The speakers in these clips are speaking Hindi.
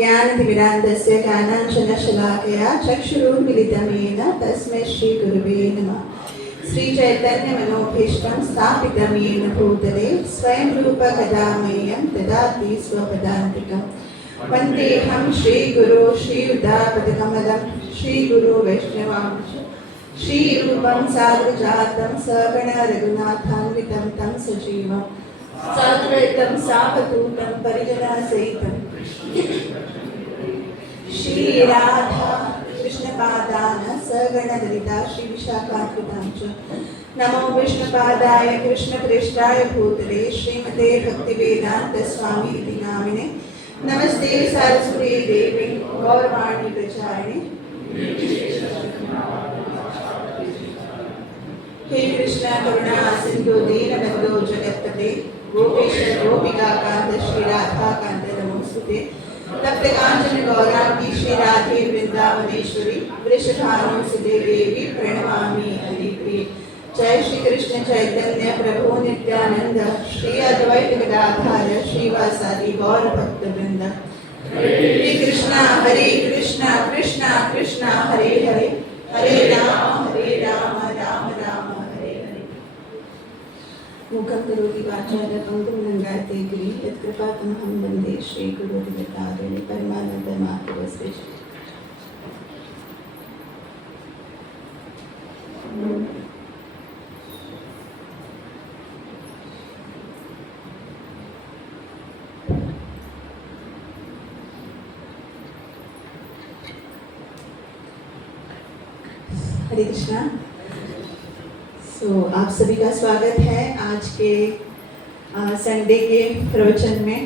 अज्ञानतिमिरान्धस्य ज्ञानाञ्जनशलाकया चक्षुरुन्मीलितं येन तस्मै श्रीगुरुवे नमः। श्रीचैतन्यमनोभीष्टं स्थापितं येन भूतले स्वयं रूप कदा मह्यं ददाति स्वपदान्तिकं। वन्देऽहं श्रीगुरो श्रीयुतापदकमलं श्रीगुरो वैष्णवांश श्रीरूपं साग्रजातं सगण रघुनाथान्वितं तं सजीवं साद्वैतं सावधूतं परिजनसहितं श्रीराधा कृष्णपादान सगण ललिता श्रीविशाखान्वितां च। नमो विष्णुपादाय कृष्णप्रेष्ठाय भूतले श्रीमते भक्तिवेदान्त स्वामी इति नामिने। नमस्ते सरस्वती देवी गौरवाणी प्रचारिणे। हे कृष्ण करुणा सिंधु दीनबंधो जगत्पते गोपेश गोपिकाकांत श्री राधा कांत नमोस्तुते। तप्त कांचन गौरांगी श्री राधे वृंदावनेश्वरी वृषभानुसुते देवी प्रणमामि हरिप्रिये। जय श्री कृष्ण चैतन्य प्रभु नित्यानंद श्री अद्वैत गदाधर श्रीवासादि गौर भक्त वृंद। हरे कृष्णा कृष्णा कृष्णा हरे हरे हरे राम राम राम हरे हरे। मूकं करोति वाचालं पंगुं लङ्घयते गिरिं यत्कृपातमहं वन्दे श्रीगुरुर्दिव्यकारुण्यं परमानन्दमाधवस्य। हरे कृष्णा। आप सभी का स्वागत है आज के संडे के प्रवचन में,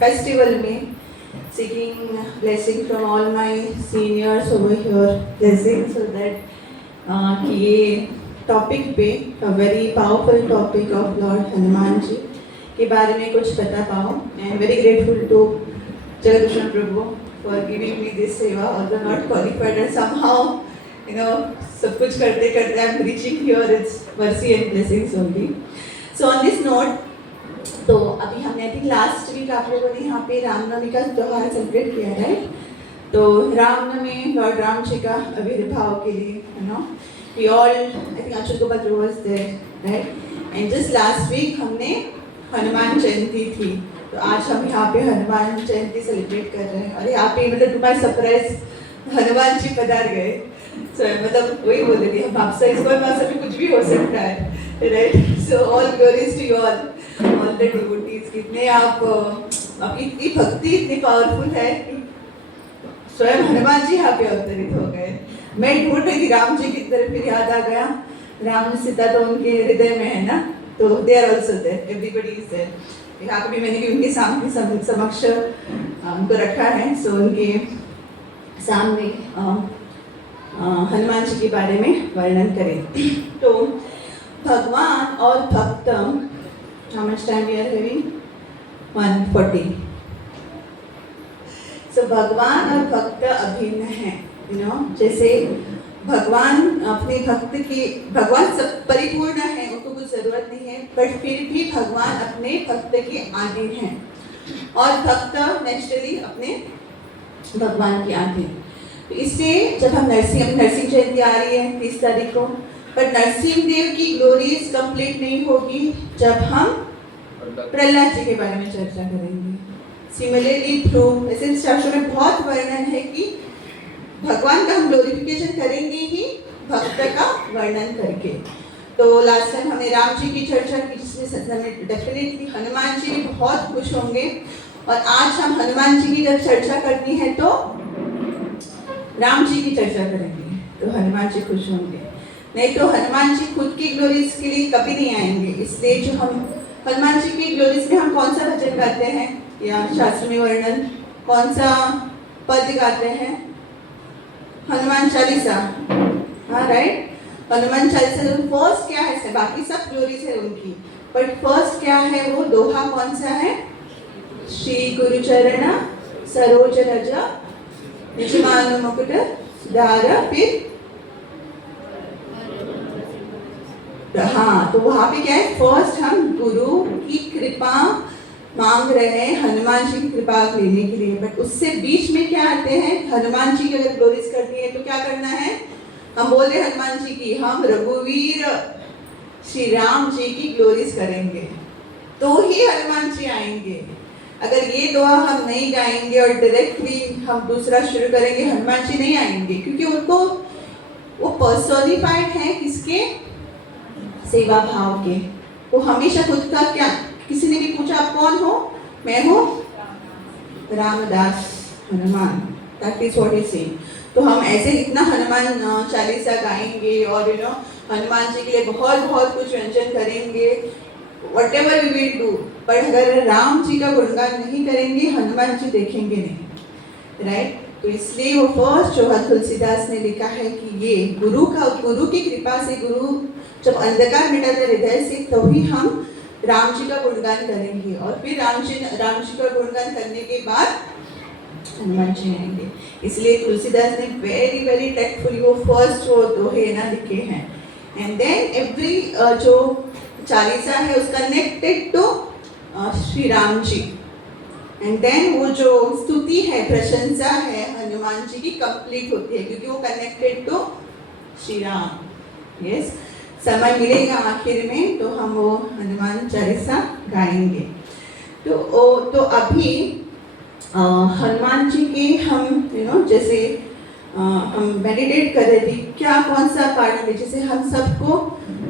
फेस्टिवल में। Seeking blessing from all my seniors over here, blessing so that कि ये टॉपिक पे very powerful topic of lord Hanuman ji के बारे में कुछ बता पाऊँ। I am very grateful to Jagdishwar Prabhu for giving me this seva, although not qualified and somehow सब कुछ करते करते I am reaching here, it's mercy and blessings only. So on this note, तो अभी हमने आई थिंक लास्ट वीक आप लोगों ने यहाँ पे रामनवमी का त्यौहार सेलिब्रेट किया है। तो रामनवमी लॉर्ड राम जी का आविर्भाव के लिए we all, I think Ashok Gopal was there, right? And just last week हमने हनुमान जयंती थी, तो आज हम यहाँ पे हनुमान जयंती सेलिब्रेट कर रहे हैं। और यहाँ पे मतलब to my surprise Hanuman ji पधार गए। मतलब वही बोल रही हम आपसे इस बार में कुछ भी हो सकता है, right? So all glories to you all the devotees. कितने आपकी इतनी भक्ति इतनी पावरफुल है कि स्वयं हनुमान जी यहाँ पे अवतरित हो गए। मैं ढूंढ रही थी राम जी की तरफ, फिर याद आ गया राम सीता तो उनके हृदय में है ना, तो they are also there, everybody is there. यहाँ पे मैंने भी उनके सामने समक्ष उनको रखा है। सो उनके सामने हनुमान जी के बारे में वर्णन करें। तो भगवान और भक्त, how much time we are having? 140। सो भगवान और भक्त अभिन्न हैं, जैसे भगवान अपने भक्त की, भगवान सब परिपूर्ण है, उनको कुछ जरूरत नहीं है, बट फिर भी भगवान अपने भक्त के अधीन हैं और भक्त नेचुरली अपने भगवान के अधीन। तो इसलिए जब हम नरसिंह जयंती आ रही है 30 तारीख को, पर नरसिंह देव की ग्लोरीज कंप्लीट नहीं होगी जब हम प्रहलाद जी के बारे में चर्चा करेंगे। सिमिलरली थ्रू ऐसे शास्त्रों में बहुत वर्णन है कि भगवान का हम ग्लोरिफिकेशन करेंगे ही भक्त का वर्णन करके। तो लास्ट टाइम हमने राम जी की चर्चा की, जिसमें डेफिनेटली हनुमान जी भी बहुत खुश होंगे। और आज हम हनुमान जी की जब चर्चा करनी है तो राम जी की चर्चा करेंगे, तो हनुमान जी खुश होंगे। नहीं तो हनुमान जी खुद की ग्लोरीज के लिए कभी नहीं आएंगे। इसलिए जो हम हनुमान जी की ग्लोरीज में हम कौन सा भजन गाते हैं या शास्त्र में वर्णन कौन सा पद गाते हैं? हनुमान चालीसा, हाँ राइट। हनुमान चालीसा फर्स्ट क्या है? बाकी सब ग्लोरीज है उनकी, बट फर्स्ट क्या है? वो दोहा कौन सा है? श्री गुरुचरण सरोज रज निजमान मुकुट सुधार। फिर हाँ, तो वहाँ पे क्या है? फर्स्ट हम गुरु की कृपा मांग रहे हैं हनुमान जी की कृपा लेने के लिए, बट उससे बीच में क्या आते हैं, हनुमान जी की अगर ग्लोरीज करती है तो क्या करना है, हम बोल रहे हनुमान जी की, हम रघुवीर श्री राम जी की ग्लोरीज करेंगे तो ही हनुमान जी आएंगे। अगर ये दुआ हम नहीं गाएंगे और डायरेक्टली हम दूसरा शुरू करेंगे, हनुमान जी नहीं आएंगे, क्योंकि उनको वो पर्सोनिफाइड है किसके, सेवा भाव के। वो हमेशा खुद का क्या, किसी ने भी पूछा आप कौन हो, मैं हूँ Ramdas Hanuman, that is what is saying. तो हम ऐसे इतना हनुमान चालीसा गाएंगे और हनुमान जी के लिए बहुत बहुत कुछ व्यंजन करेंगे, whatever we will do, पर अगर राम जी का गुणगान नहीं करेंगे हनुमान जी देखेंगे नहीं, राइट। तो इसलिए वो फर्स्ट जो तुलसीदास ने लिखा है कि ये गुरु की कृपा से, गुरु जब अंधकार मिटाते हृदय से, तभी हम राम जी का गुणगान करेंगे और फिर राम जी का गुणगान करने के बाद हनुमान जी आएंगे। इसलिए तुलसीदास ने वेरी वेरी टेक्टफुली वो फर्स्ट जो दोहे ना लिखे हैं, एंड देन एवरी जो चालीसा है उस connected to Shri Ram ji, and then वो जो स्तुति है, प्रशंसा है हनुमान जी की कंप्लीट होती है, क्योंकि वो connected to Shri Ram. Yes, समय मिलेगा आखिर में तो हम वो हनुमान चालीसा गाएंगे। तो अभी हनुमान जी के हम जैसे हम मेडिटेट कर रहे थे, क्या कौन सा पार्ट है, जैसे हम सबको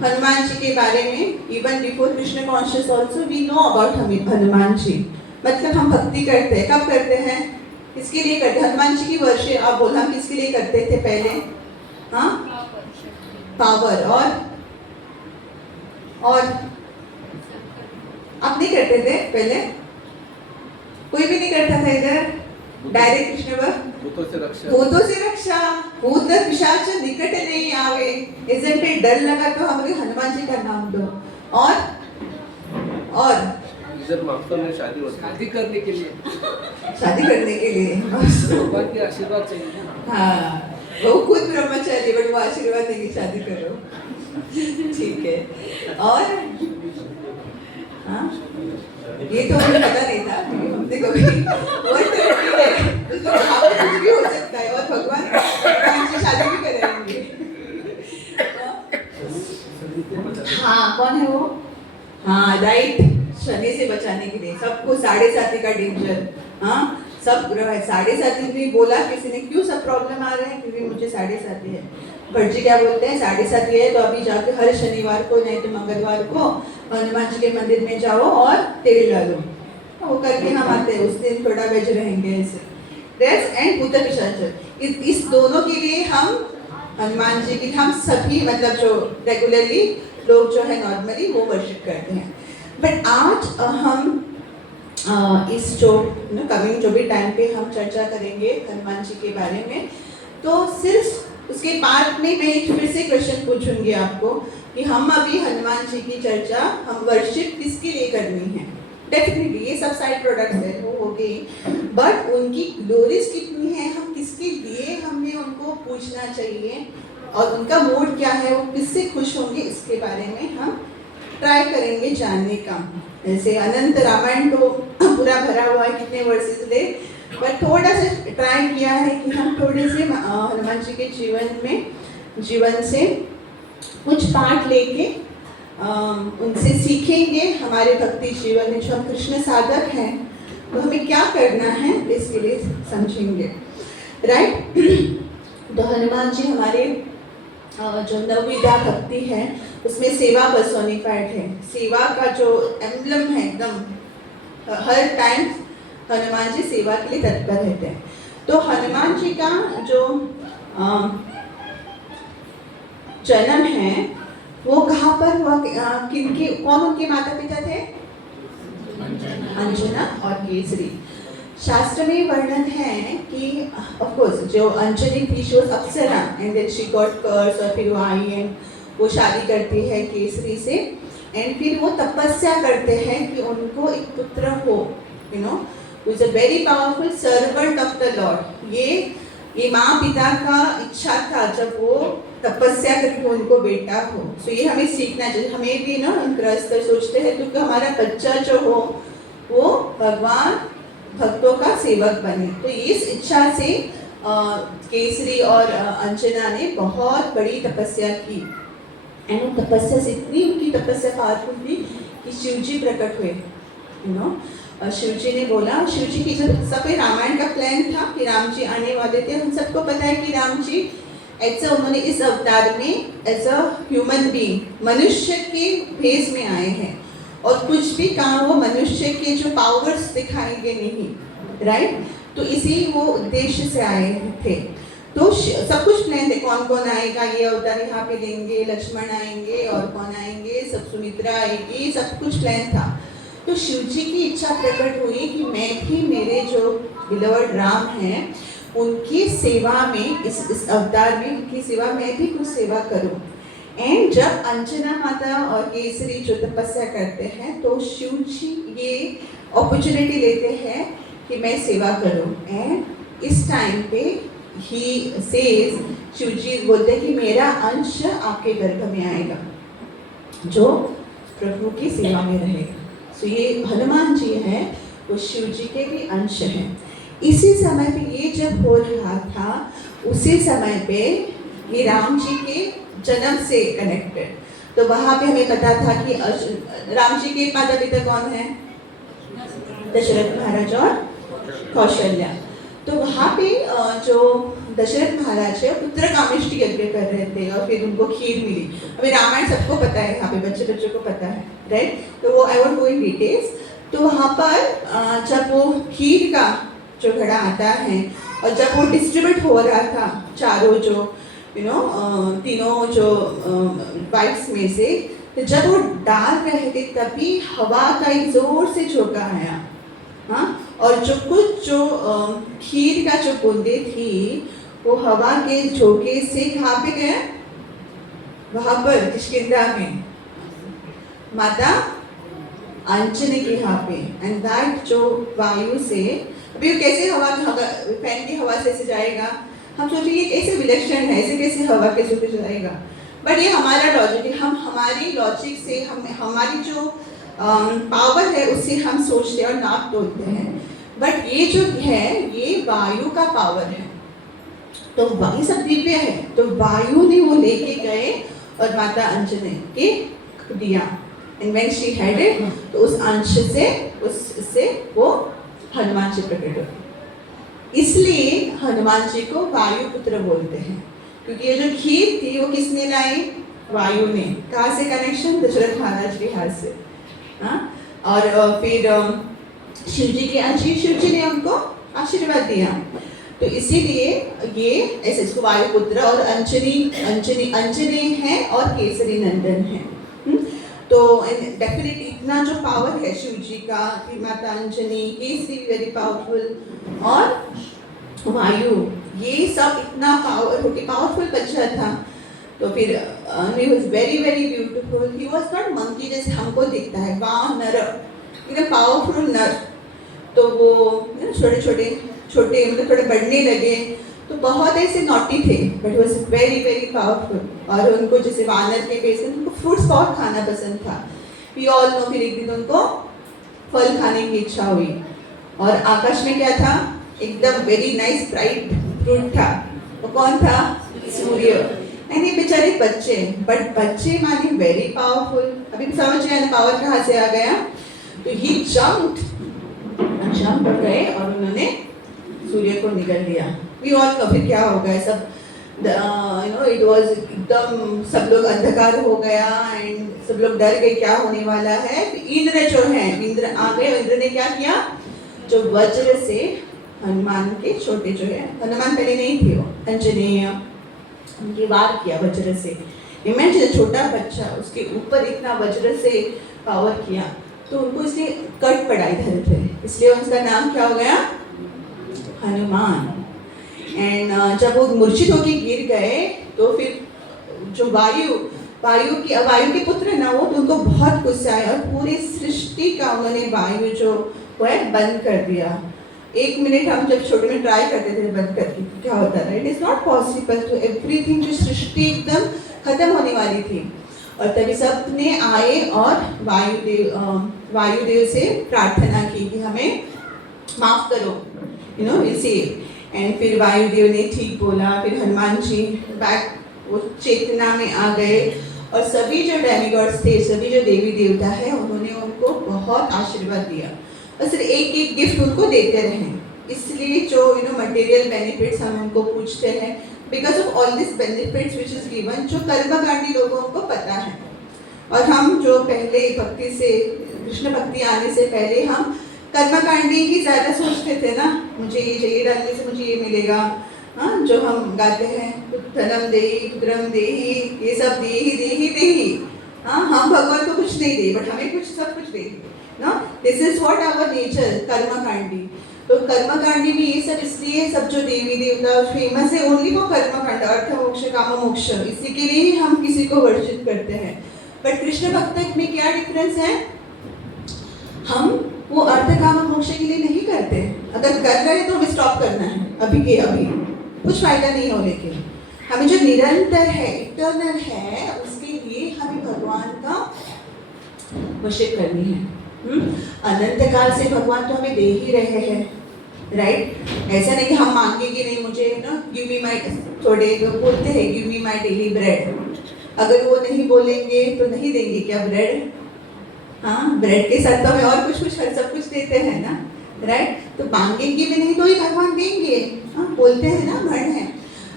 हनुमान जी के बारे में even before Krishna conscious also we know about Hanuman ji. मतलब हम भक्ति करते हैं, कब करते हैं, किसके लिए करते हैं, हनुमान जी की वर्षे आप बोला हम किसके लिए करते थे पहले, हाँ पावर, और आप नहीं करते थे पहले, कोई भी नहीं करता था इधर, डायरेक्ट कृष्ण भूतों से रक्षा, भूत पिशाच निकट नहीं आवे, इजंट इट, डर लगा तो हमें हनुमान जी का नाम दो। और शादी करने के लिए भगवान के आशीर्वाद चाहिए ना। हाँ, वो खुद ब्रह्मचारी, बट वो आशीर्वाद देंगे शादी करो, ठीक है। और हाँ, ये तो मुझे पता नहीं था, हमने कभी कुछ भी हो सकता है, और भगवान से शादी भी कराएंगे। हाँ, कौन है वो, हाँ राइट, शनि से बचाने के लिए सबको 7.5 का डेंजर, हाँ सब ग्रह है 7.5 भी बोला किसी ने, क्यों सब प्रॉब्लम आ रहे हैं, क्योंकि मुझे 7.5 है। भट्ट जी क्या बोलते हैं, 7.5 है तो अभी जाके हर शनिवार को नहीं तो मंगलवार को हनुमान जी के मंदिर में जाओ और तेल डालो, वो करके हम आते हैं, उस दिन थोड़ा वेज रहेंगे ऐसे। एंड भूत पिशाच, इस दोनों के लिए हम हनुमान जी की, हम सभी मतलब जो रेगुलरली लोग जो है नॉर्मली वो वर्शिप करते हैं। बट आज हम इस जो कमिंग जो भी टाइम पे हम चर्चा करेंगे हनुमान जी के बारे में, तो सिर्फ उसके बाद में मैं एक फिर से क्वेश्चन पूछूंगी आपको कि हम अभी हनुमान जी की चर्चा हम वर्शिप किसके लिए करनी है। डेफिनेटली ये सब साइड प्रोडक्ट्स है वो हो गई, बट उनकी ग्लोरीज कितनी है, हम किसके लिए हमें उनको पूछना चाहिए और उनका मूड क्या है, वो किससे खुश होंगे, इसके बारे में हम ट्राई करेंगे जानने का। जैसे अनंत रामायण तो पूरा भरा हुआ है कितने वर्सेस ले, बट थोड़ा सा ट्राई किया है कि हम थोड़े से हनुमान जी के जीवन से कुछ पाठ लेके उनसे सीखेंगे हमारे भक्ति जीवन में, जो हम कृष्ण साधक हैं तो हमें क्या करना है इसके लिए समझेंगे, राइट। तो हनुमान जी हमारे जो नवविधा भक्ति है उसमें सेवा पर्सोनिफाइड है, सेवा का जो एम्बलम है एकदम, हर टाइम हनुमान जी सेवा के लिए तत्पर रहते हैं। तो हनुमान जी का जो जन्म है वो कहाँ पर हुआ, किनके, कौन उनके माता पिता थे, अंजना और केसरी। शास्त्र में वर्णन है कि ऑफ कोर्स जो अंजलि थी she was apsara and then she got curse, और फिर वो आई एंड वो शादी करती है केसरी से, एंड फिर वो तपस्या करते हैं कि उनको एक पुत्र हो, you know, who is a very powerful servant of the Lord. ये माँ पिता का इच्छा था जब वो तपस्या करके उनको बेटा हो। सो ये हमें सीखना चाहिए, हमें भी ना गृहस्थ सोचते हैं क्योंकि हमारा बच्चा जो हो वो भगवान भक्तों का सेवक बने। तो इस इच्छा से केसरी और अंजना ने बहुत बड़ी तपस्या की। एंड वो तपस्या से इतनी उनकी तपस्या पावरफुल थी कि शिव जी प्रकट हुए। शिव जी ने बोला, शिव जी की जब सब रामायण का प्लान था कि राम जी आने वाले थे, हम सबको पता है कि राम जी ऐसा उन्होंने इस अवतार में एज अ ह्यूमन बीइंग मनुष्य के भेष में आए हैं, और कुछ भी काम वो मनुष्य के जो पावर्स दिखाएंगे नहीं, राइट। तो इसी वो उद्देश्य से आए थे। तो सब कुछ प्लान थे, कौन कौन आएगा, ये अवतार यहाँ पे लेंगे, लक्ष्मण आएंगे और कौन आएंगे, सब सुमित्रा आएगी, सब कुछ प्लान था। तो शिव जी की इच्छा प्रकट हुई कि मैं भी मेरे जो बिलवर्ड राम हैं उनकी सेवा में, इस अवतार में उनकी सेवा मैं भी कुछ सेवा करूं। एंड जब अंजना माता और केसरी जो तपस्या करते हैं तो शिव जी ये अपॉर्चुनिटी लेते हैं कि मैं सेवा करूं। एंड इस टाइम पे ही सेज, शिव जी बोलते हैं कि मेरा अंश आपके गर्भ में आएगा जो प्रभु की सेवा में रहेगा। तो ये हनुमान जी हैं, वो शिव जी के भी अंश हैं। इसी समय पे ये जब हो रहा था, उसी समय पे ये राम जी के जन्म से कनेक्टेड। तो वहाँ पे हमें पता था कि राम जी के माता पिता कौन है, दशरथ महाराज और कौशल्या। तो वहाँ पे जो दशरथ महाराज है पुत्र कामेष्टि यज्ञ कर रहे थे और फिर उनको खीर मिली। अभी रामायण सबको पता है, यहाँ पे बच्चे बच्चों को पता है, राइट। तो वो I won't go in details. तो वहाँ पर जब वो खीर का जो घड़ा आता है और जब वो डिस्ट्रीब्यूट हो रहा था चारों जो तीनों जो वाइफ्स में से, तो जब वो डाल रहे थे तभी हवा का एक जोर से झोंका आया, हाँ। और जो कुछ जो खीर का जो बूंदे थी वो हवा के झोंके से कहाँ पे गए, वहां पर किष्किंधा में माता अंजनी के यहाँ पे। एंड दैट जो वायु से, अभी कैसे हवा फैन की हवा से जाएगा, हम सोचेंगे कैसे विलक्षण है, ऐसे कैसे हवा के झोंके से जाएगा। बट ये हमारा लॉजिक है, हम हमारी लॉजिक से हमारी जो पावर है उससे हम सोचते हैं और नाप तोलते हैं। बट ये जो है ये वायु का पावर है, तो ये सब दिव्य है। तो वायु ने वो लेके गए और माता अंजनी के दिया। And when she had it, तो उस अंश से उससे वो हनुमान जी प्रकट हुए। इसलिए हनुमान जी को वायु पुत्र बोलते हैं, क्योंकि ये जो खीर थी वो किसने लाई, वायु ने। कहाँ से कनेक्शन, दशरथ महाराज के हाथ से, हाँ। और फिर शिव जी के शिव जी ने उनको आशीर्वाद दिया। तो इसीलिए ये ऐसे इसको वायुपुत्र और अंजनी है और केसरी नंदन है। तो डेफिनेटली इतना जो पावर है शिव जी का, माता अंजनी, केसरी वेरी पावरफुल, और वायु, ये सब इतना पावरफुल बच्चा था। तो फिर he was very very beautiful. He was not monkey जैसे हमको दिखता है, वाह नर, एकदम पावरफुल नर। तो वो छोटे मतलब थोड़े बढ़ने लगे, तो बहुत ऐसे नॉटी थे, but was very very powerful. और उनको जैसे वानर के बेस में उनको फ्रूट्स बहुत खाना पसंद था। वी ऑल नो, फिर एक दिन उनको फल खाने की इच्छा हुई, और आकाश में क्या था, एकदम वेरी नाइस ब्राइट फ्रूट था। वो कौन था, सूर्य। नहीं बेचारे बच्चे, बट बच्चे माने वेरी पावरफुल। अभी समझ गए पावर कहाँ से आ गया। तो ही जंप गए और उन्होंने सूर्य को निगल लिया। वी ऑल नो फिर क्या हो गया, सब इट वाज एकदम, सब लोग अंधकार हो गया एंड सब लोग डर गए क्या होने वाला है। तो इंद्र जो है, इंद्र आ गए। इंद्र ने क्या किया, जो वज्र से हनुमान के छोटे जो है, हनुमान पहले नहीं थे, वो अंजनेय, उनकी वार किया वज्र से। इमेजिन छोटा बच्चा, उसके ऊपर इतना वज्र से पावर किया, तो उनको इसलिए कट पड़ा इधर पे, इसलिए उसका नाम क्या हो गया, हनुमान। एंड जब वो मूर्छित होकर गिर गए, तो फिर जो वायु के पुत्र ना वो, तो उनको बहुत गुस्सा आया और पूरी सृष्टि का उन्होंने वायु जो वो है बंद कर दिया। 1 मिनट हम जब छोटे में ट्राई करते थे बंद करके, क्या होता था, इट इज नॉट पॉसिबल। तो एवरीथिंग, जो सृष्टि एकदम खत्म होने वाली थी, और तभी सब ने आए और वायुदेव वायुदेव से प्रार्थना की कि हमें माफ करो, इसे। एंड फिर वायुदेव ने ठीक बोला, फिर हनुमान जी बैक वो चेतना में आ गए, और सभी जो डेमिगॉड्स थे, सभी जो देवी देवता है, उन्होंने उनको बहुत आशीर्वाद दिया, और सिर्फ एक एक गिफ्ट उनको देते रहे। इसलिए जो मटेरियल बेनिफिट्स हम उनको पूछते हैं, because of all this benefits which is given, जो कर्मकांडी लोगों को पता है। और हम जो पहले भक्ति से, कृष्ण भक्ति आने से पहले हम कर्मकांडी ही ज़्यादा सोचते थे ना, मुझे ये चाहिए, डालने से मुझे ये मिलेगा। हाँ, जो हम गाते हैं, धनम देहि पुत्रम देहि, ये सब देहि देहि देहि। हाँ, हम भगवान को कुछ नहीं दे, बट हमें कुछ, सब कुछ दे ना। This is what our nature, कर्मकांडी। तो कर्मकांडी भी ये सब इसलिए, सब जो देवी देवता फेमस है ओनली वो कर्मकांड, अर्थ मोक्ष काम मोक्ष, इसी के लिए ही हम किसी को वर्जित करते हैं। बट कृष्ण भक्त में क्या डिफरेंस है, हम वो अर्थ काम मोक्ष के लिए नहीं करते। अगर कर रहे तो हमें स्टॉप करना है अभी के अभी, कुछ फायदा नहीं हो। लेकिन हमें जो निरंतर है, इटर्नल है, उसके लिए हमें भगवान का वर्शिप करनी है। अनंत काल से भगवान तो हमें दे ही रहे हैं, राइट। ऐसा नहीं कि हम मांगेंगे नहीं, मुझे ना गिव मी माय, थोड़े लोग बोलते हैं give me my daily bread, अगर वो नहीं बोलेंगे तो नहीं देंगे क्या ब्रेड? हाँ, ब्रेड के साथ तो हमें और कुछ कुछ सब कुछ देते हैं ना, राइट। तो मांगेंगे भी नहीं तो ही भगवान देंगे। हाँ, बोलते हैं ना, मण है,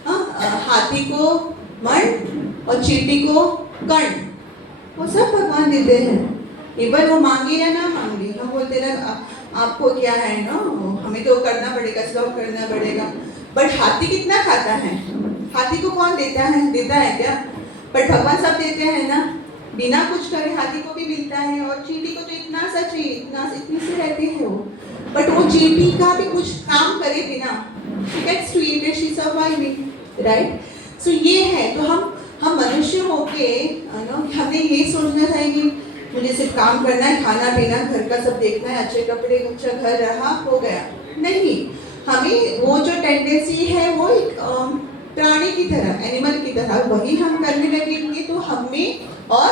हाँ, हाथी को मण और चींटी को कण, वो सब भगवान देते हैं। इवन वो मांगे या ना मांगे, हम बोलते ना आपको क्या है ना, हमें तो करना पड़ेगा, स्लो करना पड़ेगा। बट हाथी कितना खाता है? हाथी को कौन देता है? देता है क्या? बट भगवान सब देते हैं ना, बिना कुछ करे हाथी को भी मिलता है। और चींटी को तो इतना सा चाहिए, इतनी से रहती है वो, बट वो चींटी का भी कुछ काम करे बिना, she gets to eat and she surviving, right? So ये है, तो हम मनुष्य होके हमें ये सोचना चाहिए कि मुझे सिर्फ काम करना है, खाना पीना, घर का सब देखना है, अच्छे कपड़े, अच्छा घर रहा, हो गया। नहीं, हमें वो जो टेंडेंसी है वो एक प्राणी की तरह, एनिमल की तरह, वही हम करने लगेंगे तो हमें और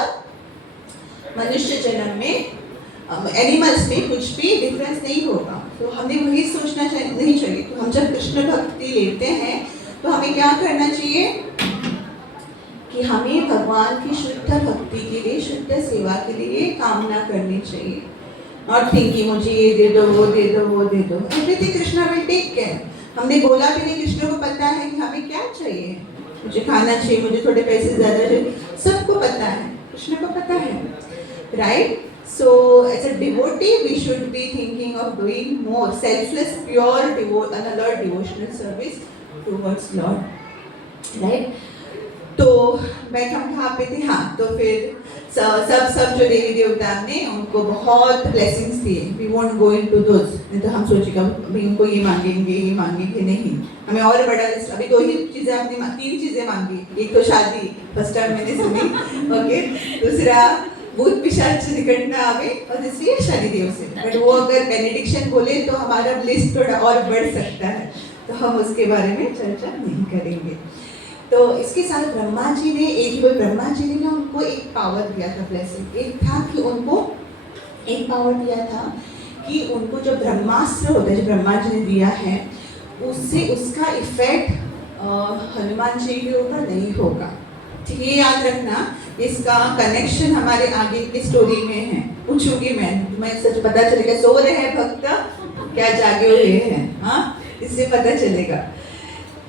मनुष्य जन्म में, एनिमल्स में कुछ भी डिफरेंस नहीं होगा। तो हमें वही सोचना नहीं चाहिए। तो हम जब कृष्ण भक्ति लेते हैं तो हमें क्या करना चाहिए कि हमें भगवान की शुद्ध भक्ति के लिए, शुद्ध सेवा के लिए कामना करनी चाहिए। और थिंकिंग मुझे ये दे दो, वो दे दो, वो दे दो, everything Krishna will take care. हमने बोला भी नहीं, कृष्ण को पता है कि हमें क्या चाहिए, मुझे खाना चाहिए, मुझे थोड़े पैसे ज़्यादा चाहिए, सबको पता है, कृष्ण को पता है, right. So as a devotee, we should be thinking of doing more selfless, pure, unalloyed devotional service towards Lord, right? तो बैठ हम कहाँ पे थे? हाँ, तो फिर सब जो देवी देवता ने उनको बहुत ब्लेसिंग्स दिए। We won't go into those, नहीं तो हम सोचेगा अभी उनको ये मांगेंगे, नहीं। हमें और बड़ा लिस्ट, अभी दो ही चीज़ें आपने, 3 चीज़ें मांगी। एक तो शादी, फर्स्ट टाइम मैंने सुनी, ओके। दूसरा भूत पिशाच से निकटना आवे, और तीसरी है शनिदेव से। बट वो अगर बेनेडिक्शन बोले तो हमारा लिस्ट थोड़ा और बढ़ सकता है, तो हम उसके बारे में चर्चा नहीं करेंगे। तो इसके साथ ब्रह्मा जी ने ना उनको एक पावर दिया था, ब्लेसिंग। एक था कि उनको एक पावर दिया था कि उनको जो ब्रह्मास्त्र होता है, जो ब्रह्मा जी ने दिया है, उससे उसका इफेक्ट हनुमान जी के ऊपर नहीं होगा। ठीक है, याद रखना, इसका कनेक्शन हमारे आगे की स्टोरी में है। पूछूंगी मैं सच पता चलेगा, सो रहे हैं भक्त क्या जागे हुए हैं, हाँ, इससे पता चलेगा।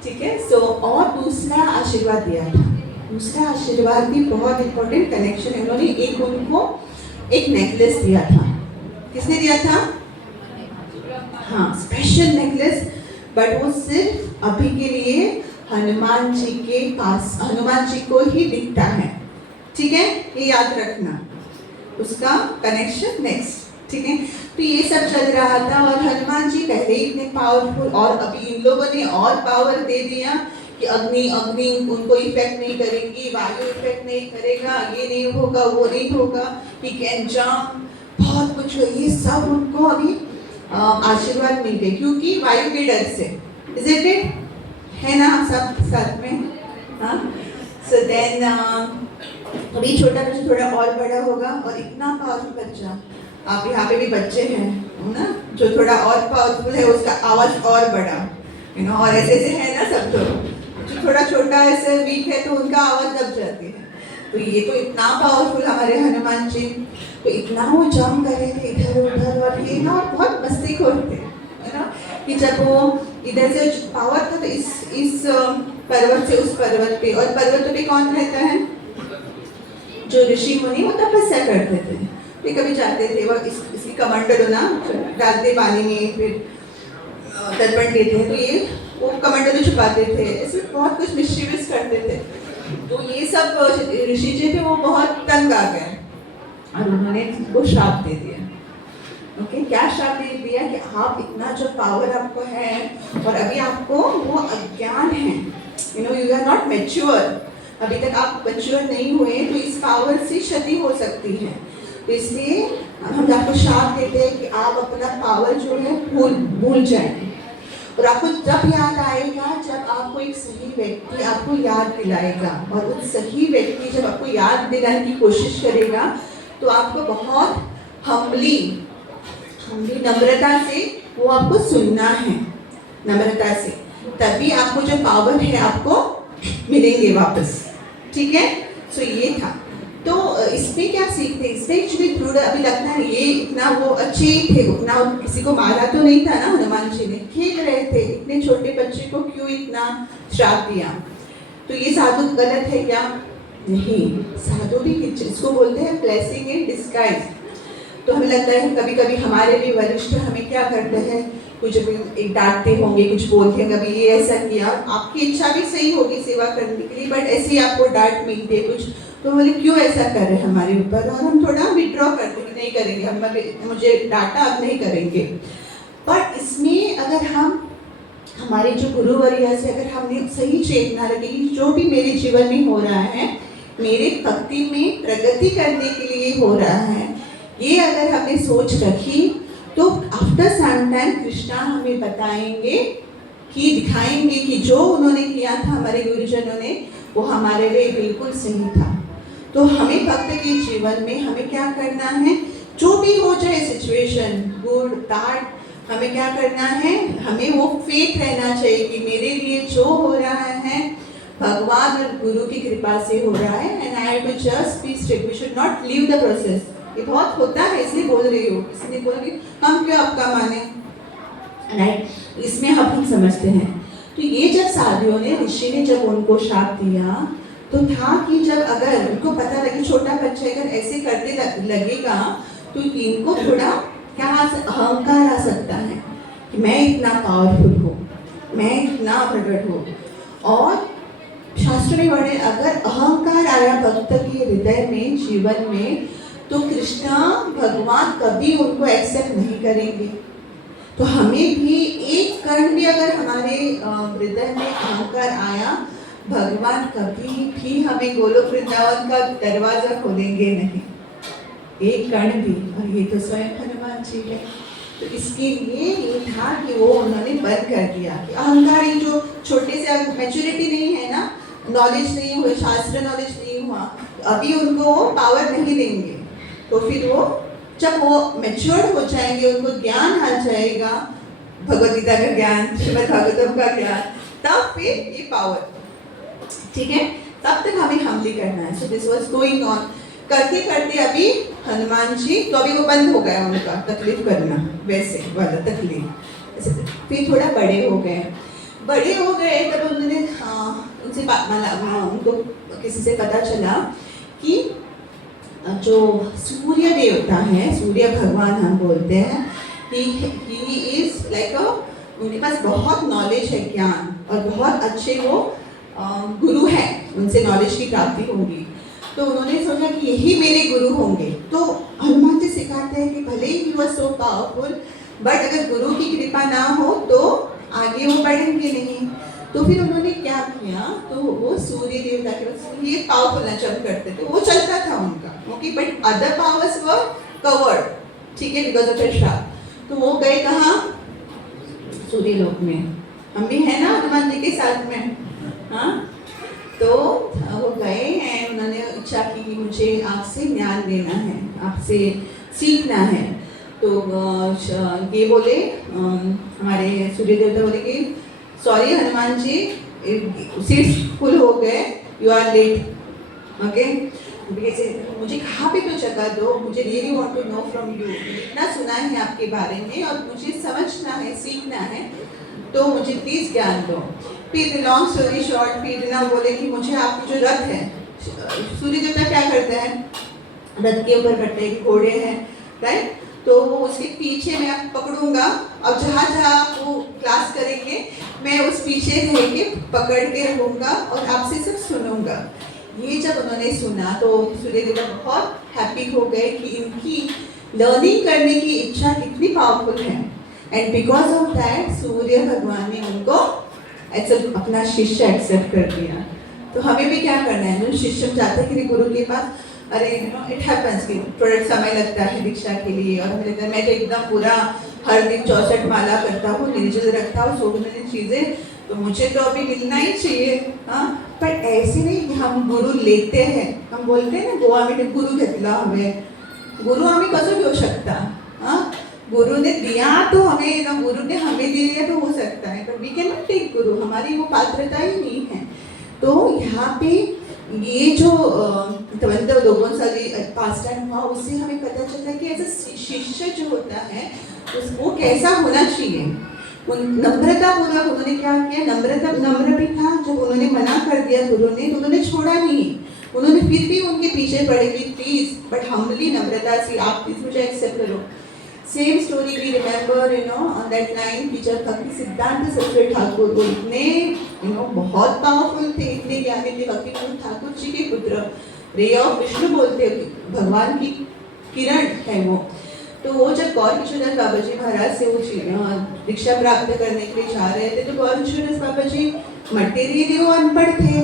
ठीक है। सो और दूसरा आशीर्वाद दिया था, दूसरा आशीर्वाद भी बहुत इंपॉर्टेंट कनेक्शन है। उन्होंने एक उनको एक नेकलेस दिया था। किसने दिया था? हाँ, स्पेशल नेकलेस, बट वो सिर्फ अभी के लिए हनुमान जी के पास, हनुमान जी को ही दिखता है। ठीक है, ये याद रखना, उसका कनेक्शन नेक्स्ट। ठीक है, तो ये सब चल रहा था और हनुमान जी पहले ही इतने पावरफुल, और अभी इन लोगों ने और पावर दे दिया कि अग्नि उनको इफेक्ट नहीं करेंगी, वायु इफेक्ट नहीं करेगा, ये नहीं होगा, वो नहीं होगा, ही कैन जंप, बहुत कुछ। ये सब उनको अभी आशीर्वाद मिल गए, क्योंकि वायु के डर से। Is it it? है ना हम सब साथ में? हाँ। सो देन अभी छोटा बच्चा थोड़ा और बड़ा होगा, और इतना पावरफुल बच्चा, आप यहाँ पे भी बच्चे हैं ना, जो थोड़ा और पावरफुल है उसका आवाज़ और बड़ा, और ऐसे ऐसे है ना सब लोग, जो थोड़ा छोटा ऐसे वीक है तो उनका आवाज़ दब जाती है। तो ये तो इतना पावरफुल हमारे हनुमान जी, तो इतना वो जंप कर रहे थे इधर उधर, और ये ना बहुत मस्तीखोर थे, है ना, कि जब वो इधर से पावर था तो इस पर्वत से उस पर्वत पे, और पर्वत पे कौन रहता है, जो ऋषि मुनि वो तपस्या करते थे, वे कभी जाते थे, वो इसकी कमांडर ना डालते पानी में, फिर दर्पण देते, तो ये वो कमांडर छुपाते थे, ऐसे बहुत कुछ मिस्चीवियस करते थे। तो ये सब ऋषि जी थे वो बहुत तंग आ गए और उन्होंने वो श्राप दे दिया। ओके, क्या श्राप दे दिया कि आप इतना जो पावर आपको है और अभी आपको वो अज्ञान है, यू आर नॉट मैच्योर, अभी तक आप मैच्योर नहीं हुए, तो इस पावर से क्षति हो सकती है। तो इसलिए हम आपको श्राप देते हैं कि आप अपना पावर जो है भूल जाएं, और आपको जब याद आएगा जब आपको एक सही व्यक्ति आपको याद दिलाएगा, और उस सही व्यक्ति जब आपको याद दिलाने की कोशिश करेगा तो आपको बहुत हम्बली नम्रता से वो आपको सुनना है, नम्रता से, तभी आपको जो पावर है आपको मिलेंगे वापस। ठीक है, सो ये था। तो इसमें क्या सीखते, इसमें एक्चुअली थोड़ा अभी लगता है ये इतना वो अच्छे थे, उतना किसी को मारा तो नहीं था ना, हनुमान जी ने खेल रहे थे, इतने छोटे बच्चे को क्यों इतना श्राप दिया। तो ये साधु गलत है क्या? नहीं, साधु भी इसको बोलते हैं ब्लेसिंग इन डिस्गाइज। तो हमें लगता है कभी कभी हमारे भी वरिष्ठ हमें क्या करते हैं, कुछ एक डांटते होंगे, कुछ बोलते हैं, कभी ये ऐसा किया, आपकी इच्छा भी सही होगी सेवा करने के लिए, बट ऐसे ही आपको डांट मिलती है कुछ, तो बोले क्यों ऐसा कर रहे हैं हमारे ऊपर, और हम थोड़ा विड्रॉ करते हैं, नहीं करेंगे, हम मुझे डांटा अब नहीं करेंगे। पर इसमें अगर हम हमारे जो गुरुवर्य से अगर हमने सही चेतना रखी, जो भी मेरे जीवन में हो रहा है, मेरे भक्ति में प्रगति करने के लिए हो रहा है, ये अगर हमने सोच रखी, तो आफ्टर सम टाइम कृष्णा हमें बताएंगे कि दिखाएंगे कि जो उन्होंने किया था हमारे गुरुजनों ने, वो हमारे लिए बिल्कुल सही था। तो हमें भक्त के जीवन में हमें क्या करना है, जो भी हो जाए सिचुएशन, गुड बैड, हमें क्या करना है, हमें वो फेथ रहना चाहिए कि मेरे लिए जो हो रहा है भगवान और गुरु की कृपा से हो रहा है, and I will just be stick, we should not leave the process. ये बहुत होता है, इसलिए बोल रही हो, इसलिए बोल रही हम क्यों आपका माने, राइट, इसमें हम समझते हैं। तो ये जब साधुओं ने, ऋषि ने जब उनको श्राप दिया, तो था कि जब अगर उनको पता लगे छोटा बच्चा अगर ऐसे करते लगेगा तो इनको थोड़ा क्या अहंकार आ सकता है कि मैं इतना पावरफुल हूँ, मैं इतना प्रकट हूँ। और शास्त्र में वर्णन, अगर अहंकार आया भक्त के हृदय में, जीवन में, तो कृष्णा भगवान कभी उनको एक्सेप्ट नहीं करेंगे। तो हमें भी एक कण भी अगर हमारे हृदय में अहंकार आया, भगवान कभी भी हमें गोलोक वृंदावन का दरवाजा खोलेंगे नहीं, एक कण भी। और ये तो स्वयं हनुमान जी है। तो इसके लिए ये था कि वो उन्होंने बंद कर दिया कि अहंकार, ये जो छोटे से मैच्योरिटी नहीं है ना, नॉलेज नहीं हुई, शास्त्र नॉलेज नहीं हुआ, अभी उनको पावर नहीं देंगे। तो फिर वो जब वो मैच्योर हो जाएंगे, उनको ज्ञान आ जाएगा, भगवद गीता का ज्ञान, श्रीमद् भागवतम का ज्ञान, तब फिर ये पावर, ठीक है, तब तक हमें हम्बली करना है। So this was going on, करते करते अभी हनुमान जी, तो अभी वो बंद हो गया उनका तकलीफ करना, वैसे वाला तकलीफ। फिर थोड़ा बड़े हो गए तब उन्होंने उनसे उनको किसी से पता चला कि जो सूर्य देवता है, सूर्य भगवान हम बोलते हैं, ही इज लाइक उनके पास बहुत नॉलेज है, ज्ञान, और बहुत अच्छे वो गुरु हैं, उनसे नॉलेज की प्राप्ति होगी। तो उन्होंने सोचा कि यही मेरे गुरु होंगे। तो हनुमान जी सिखाते हैं कि भले ही वो सो पावरफुल, बट अगर गुरु की कृपा ना हो तो आगे वो बढ़ेंगे नहीं। तो फिर उन्होंने क्या किया, तो वो सूर्य देवता के पास ये पावरफुल जब करते थे, वो चलता था उनका, okay, but other powers were covered, ठीक है, बिकॉज ऑफ श्राप। तो वो गए कहाँ, सूर्य लोक में। हम भी है ना हनुमान जी के साथ में, हाँ। तो वो गए हैं, उन्होंने इच्छा की कि मुझे आपसे ज्ञान लेना है, आपसे सीखना है। तो ये बोले हमारे सूर्य देवता बोले कि sorry Hanuman ji, seats full हो गए, यू आर लेट, ओके। मुझे कहाँ पे तो जगह दो, मुझे really want to know from you, इतना सुना है आपके बारे में और मुझे समझना है, सीखना है, तो मुझे प्लीज ज्ञान दो। फिर लॉन्ग स्टोरी शॉर्ट, फिर ना बोले कि मुझे आपकी जो रथ है, सूर्य देवता क्या करते हैं, रथ के ऊपर बैठे घोड़े हैं, राइट, तो वो उसके पीछे मैं पकड़ूंगा और जहाँ जहाँ वो क्लास करेंगे मैं उस पीछे रह के पकड़ के रहूँगा और आपसे सब सुनूंगा। ये जब उन्होंने सुना तो सूर्य देवता बहुत हैप्पी हो गए कि इनकी लर्निंग करने की इच्छा कितनी पावरफुल है, एंड बिकॉज ऑफ दैट सूर्य भगवान ने उनको अपना शिष्य एक्सेप्ट कर दिया। तो हमें भी क्या करना है, जो शिष्य चाहते हैं कि गुरु के पास, अरे यू नो इट हैपेंस कि थोड़ा समय लगता है दीक्षा के लिए, और हमें लगता है मैं तो एकदम पूरा हर दिन 64 माला करता हूँ, निर्जल रखता हूँ, सो मेनी चीज़ें, तो मुझे तो अभी मिलना ही चाहिए। हाँ, पर ऐसे नहीं, हम गुरु लेते हैं, हम बोलते हैं ना गोवा में गुरु घेतला हवे, गुरु हमें कसं घेऊ शकता, हाँ, गुरु ने दिया तो हमें ना, गुरु ने हमें दे दिया तो हो सकता है, पर वी कैन नॉट टेक गुरु, हमारी वो पात्रता ही नहीं है। तो यहाँ पे ये जो लोगों से पास टाइम हुआ, उससे हमें पता चलता है कि एज अ शिष्य जो होता है उसको कैसा होना चाहिए। नम्रता पूर्वक उन्होंने क्या किया, नम्र भी था, जब उन्होंने मना कर दिया गुरु ने तो उन्होंने छोड़ा नहीं, उन्होंने फिर भी उनके पीछे पड़े कि प्लीज, बट हम्बली, नम्रता से, आप प्लीज मुझे एक्सेप्ट करो। Same story we remember on that night कि जब भक्ति सिद्धांत सरस्वती ठाकुर वो इतने बहुत पावरफुल थे, इतने ज्ञानी थे, भक्ति ठाकुर जी के पुत्र, रे ऑफ विष्णु बोलते, भगवान की किरण है वो। तो वो जब गौर किशोरदास बाबा जी महाराज से वो दीक्षा प्राप्त करने के लिए जा रहे थे, तो गौर किशोरदास बाबा जी मटेरियली वो अनपढ़ थे,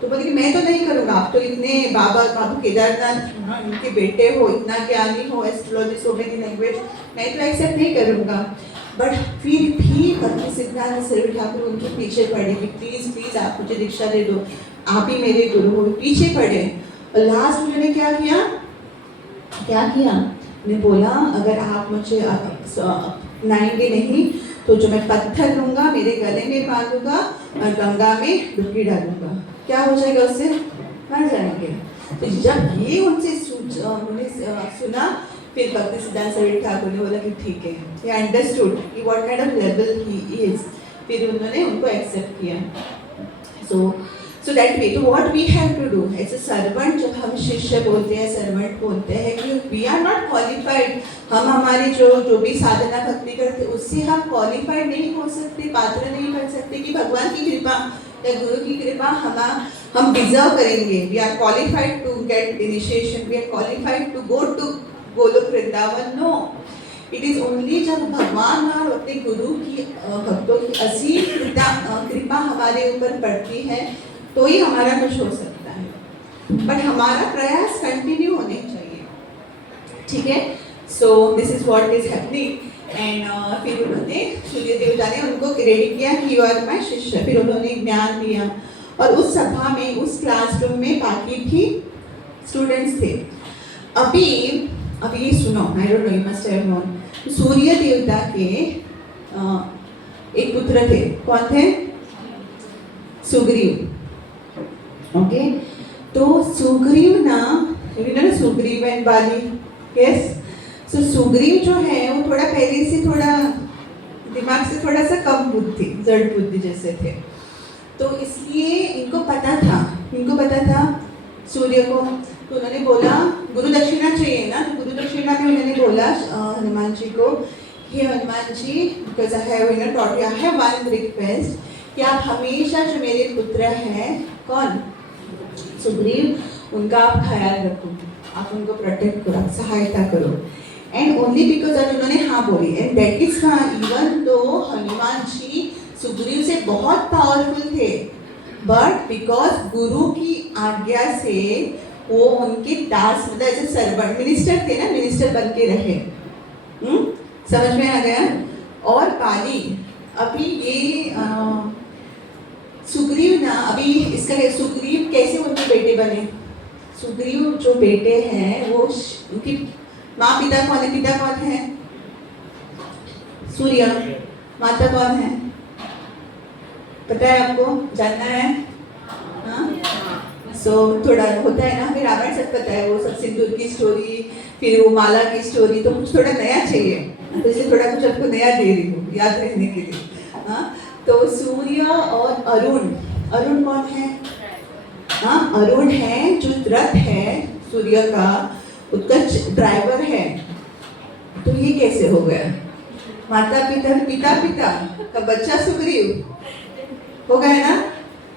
तो बोले कि मैं तो नहीं करूँगा, आप तो इतने बाबू केदारनाथ उनके बेटे हो, इतना ज्ञानी हो, एस्ट्रोलॉजी, सो मेनी लैंग्वेज, मैं तो एक्सेप्ट नहीं करूँगा। बट फिर भी भक्ति सिद्धांत सरस्वती ठाकुर उनके पीछे पड़े कि प्लीज प्लीज आप मुझे दीक्षा दे दो, आप ही मेरे गुरु हो, पीछे पड़े। और लास्ट उन्होंने क्या किया, ने बोला अगर आप मुझे अपनाएंगे नहीं तो जो मैं पत्थर लूँगा, मेरे गले में बांधूंगा और गंगा में डुबकी डालूंगा, क्या हो जाएगा, उससे मर जाएंगे। तो जब ये उनसे सुना, फिर भक्ति सिद्धांत सरस्वती ठाकुर ने बोला कि ठीक है, he understood कि what kind of level he is, फिर उन्होंने उनको एक्सेप्ट किया। So that way, तो what we have to do as a servant, जब हम शिष्य बोलते हैं, सर्वेंट बोलते हैं कि we are not qualified, हम हमारी जो भी साधना भक्ति करते उससे हम क्वालिफाइड नहीं हो सकते, पात्र नहीं बन सकते कि भगवान की कृपा या गुरु की कृपा हम डिजर्व करेंगे। We are qualified to get initiation, we are qualified to go to Golok Vrindavan, no, it is only जब भगवान और अपने गुरु की भक्तों की असीम कृपा हमारे ऊपर पड़ती है तो ही हमारा कुछ हो सकता है, बट हमारा प्रयास कंटिन्यू होने चाहिए, ठीक है। So this is what is happening. And फिर उन्होंने सूर्य देवता ने उनको रेडी किया कि यू आर माय शिष्य, फिर उन्होंने ज्ञान दिया, और उस सभा में, उस क्लासरूम में बाकी भी स्टूडेंट्स थे। अभी सुनो, I don't know, you must have known, सूर्य देवता के एक पुत्र थे, कौन थे, सुग्रीव, ओके। तो सुग्रीव ना, सुग्रीव एंड बाली, यस। सो सुग्रीव जो है वो थोड़ा पहले से थोड़ा दिमाग से थोड़ा सा कम बुद्धि, जड़ बुद्धि जैसे थे, तो इसलिए इनको पता था सूर्य को, तो उन्होंने बोला गुरु दक्षिणा चाहिए ना, तो गुरु दक्षिणा में उन्होंने बोला हनुमान जी को, हे Hanuman ji, because I have taught you, I have one request कि आप हमेशा जो मेरे पुत्र हैं, कौन, सुग्रीव, उनका आप ख्याल रखो, आप उनको प्रोटेक्ट करो, आप सहायता करो। एंड ओनली बिकॉज उन्होंने हाँ बोली, and that is even though Hanuman ji Sugriva से बहुत पावरफुल थे, बट बिकॉज गुरु की आज्ञा से वो उनके दास, मतलब ऐसे सर्वेंट, मिनिस्टर थे ना, मिनिस्टर बन के रहे। समझ में आ गया। और बाली, अभी ये सुग्रीव ना, अभी इसका सुग्रीव कैसे उनके बेटे बने, सुग्रीव जो बेटे हैं वो उनकी माँ पिता कौन है, सूर्य। माता कौन है? पता है आपको? जानना है? हाँ। सो थोड़ा होता है ना, फिर रामायण सब पता है, वो सब सिंदूर की स्टोरी, फिर वो माला की स्टोरी, तो कुछ थोड़ा नया चाहिए, तो इसलिए थोड़ा कुछ आपको नया दे रही हूँ याद रहने के लिए। हाँ, तो सूर्य और अरुण। अरुण कौन है? हाँ, अरुण है जो रथ है सूर्य का, उसका ड्राइवर है। तो ये कैसे हो गया? माता पिता पिता पिता का बच्चा सुग्रीव हो गया ना?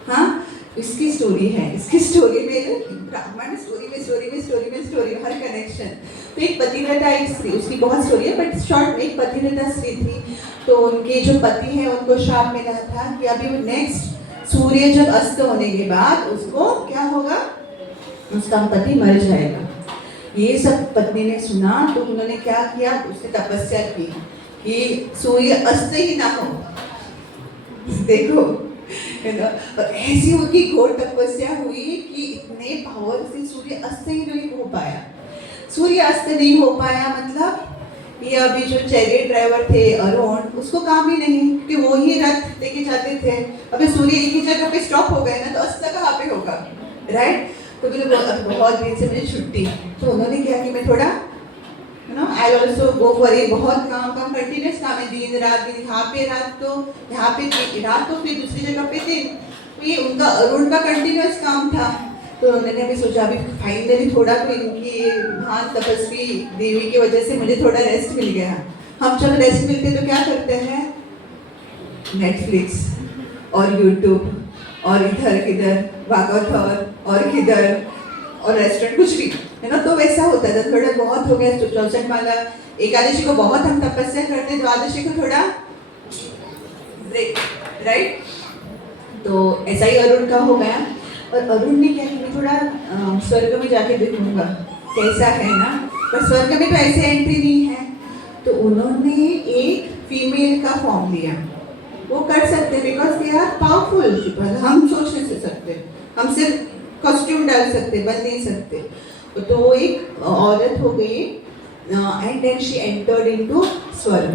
हाँ, इसकी स्टोरी है, इसकी स्टोरी में रामायण स्टोरी हर कनेक्शन। तो एक पतिव्रता एक स्त्री, उसकी बहुत स्टोरी है बट शॉर्ट में, एक पतिव्रता स्त्री थी, तो उनके जो पति हैं उनको श्राप मिला था कि अभी वो नेक्स्ट सूर्य जब अस्त होने के बाद उसको क्या होगा, उसका पति मर जाएगा। ये सब पत्नी ने सुना तो उन्होंने क्या किया, उसने तपस्या की कि सूर्य अस्त ही ना हो। देखो है ना, ऐसी उनकी घोर तपस्या हुई कि इतने पावर से सूर्य अस्त ही नहीं हो पाया। सूर्य अस्त नहीं हो पाया मतलब ये अभी जो चैरियट ड्राइवर थे अरुण, उसको काम ही नहीं, क्योंकि वो ही रथ लेके जाते थे। अभी सूर्य एक ही जगह पे स्टॉप हो गए ना, तो अस्त कहाँ पे होगा, राइट? तो बहुत दिन से मुझे छुट्टी, तो उन्होंने क्या कि मैं थोड़ा I also go for a, बहुत काम कंटिन्यूस काम है, दिन रात यहाँ पे रात, तो यहाँ पे रात, तो फिर दूसरी जगह पे दिन। तो ये उनका अरुण का कंटिन्यूस काम था। तो उन्होंने भी सोचा अभी फाइनली थोड़ा तो इनकी महान तपस्वी देवी की वजह से मुझे थोड़ा रेस्ट मिल गया। हम जब रेस्ट मिलते तो क्या करते हैं, नेटफ्लिक्स और यूट्यूब और इधर किधर भागवत और किधर और रेस्टोरेंट, कुछ भी है ना। तो वैसा होता था, थोड़ा बहुत हो गया। चौसठ माला एकादशी को बहुत हम तपस्या करते, द्वादशी को थोड़ा ब्रेक, राइट? तो ऐसा ही अरुण का हो गया। और अरुण ने क्या किया, थोड़ा स्वर्ग में जाके देखूंगा कैसा है ना, पर स्वर्ग में तो ऐसे एंट्री नहीं है। तो उन्होंने एक फीमेल का फॉर्म लिया। वो कर सकते बिकॉज दे आर पावरफुल, हम सोच नहीं सकते, हम सिर्फ कॉस्ट्यूम डाल सकते, बन नहीं सकते। तो वो एक औरत हो गई and then she entered into swarg.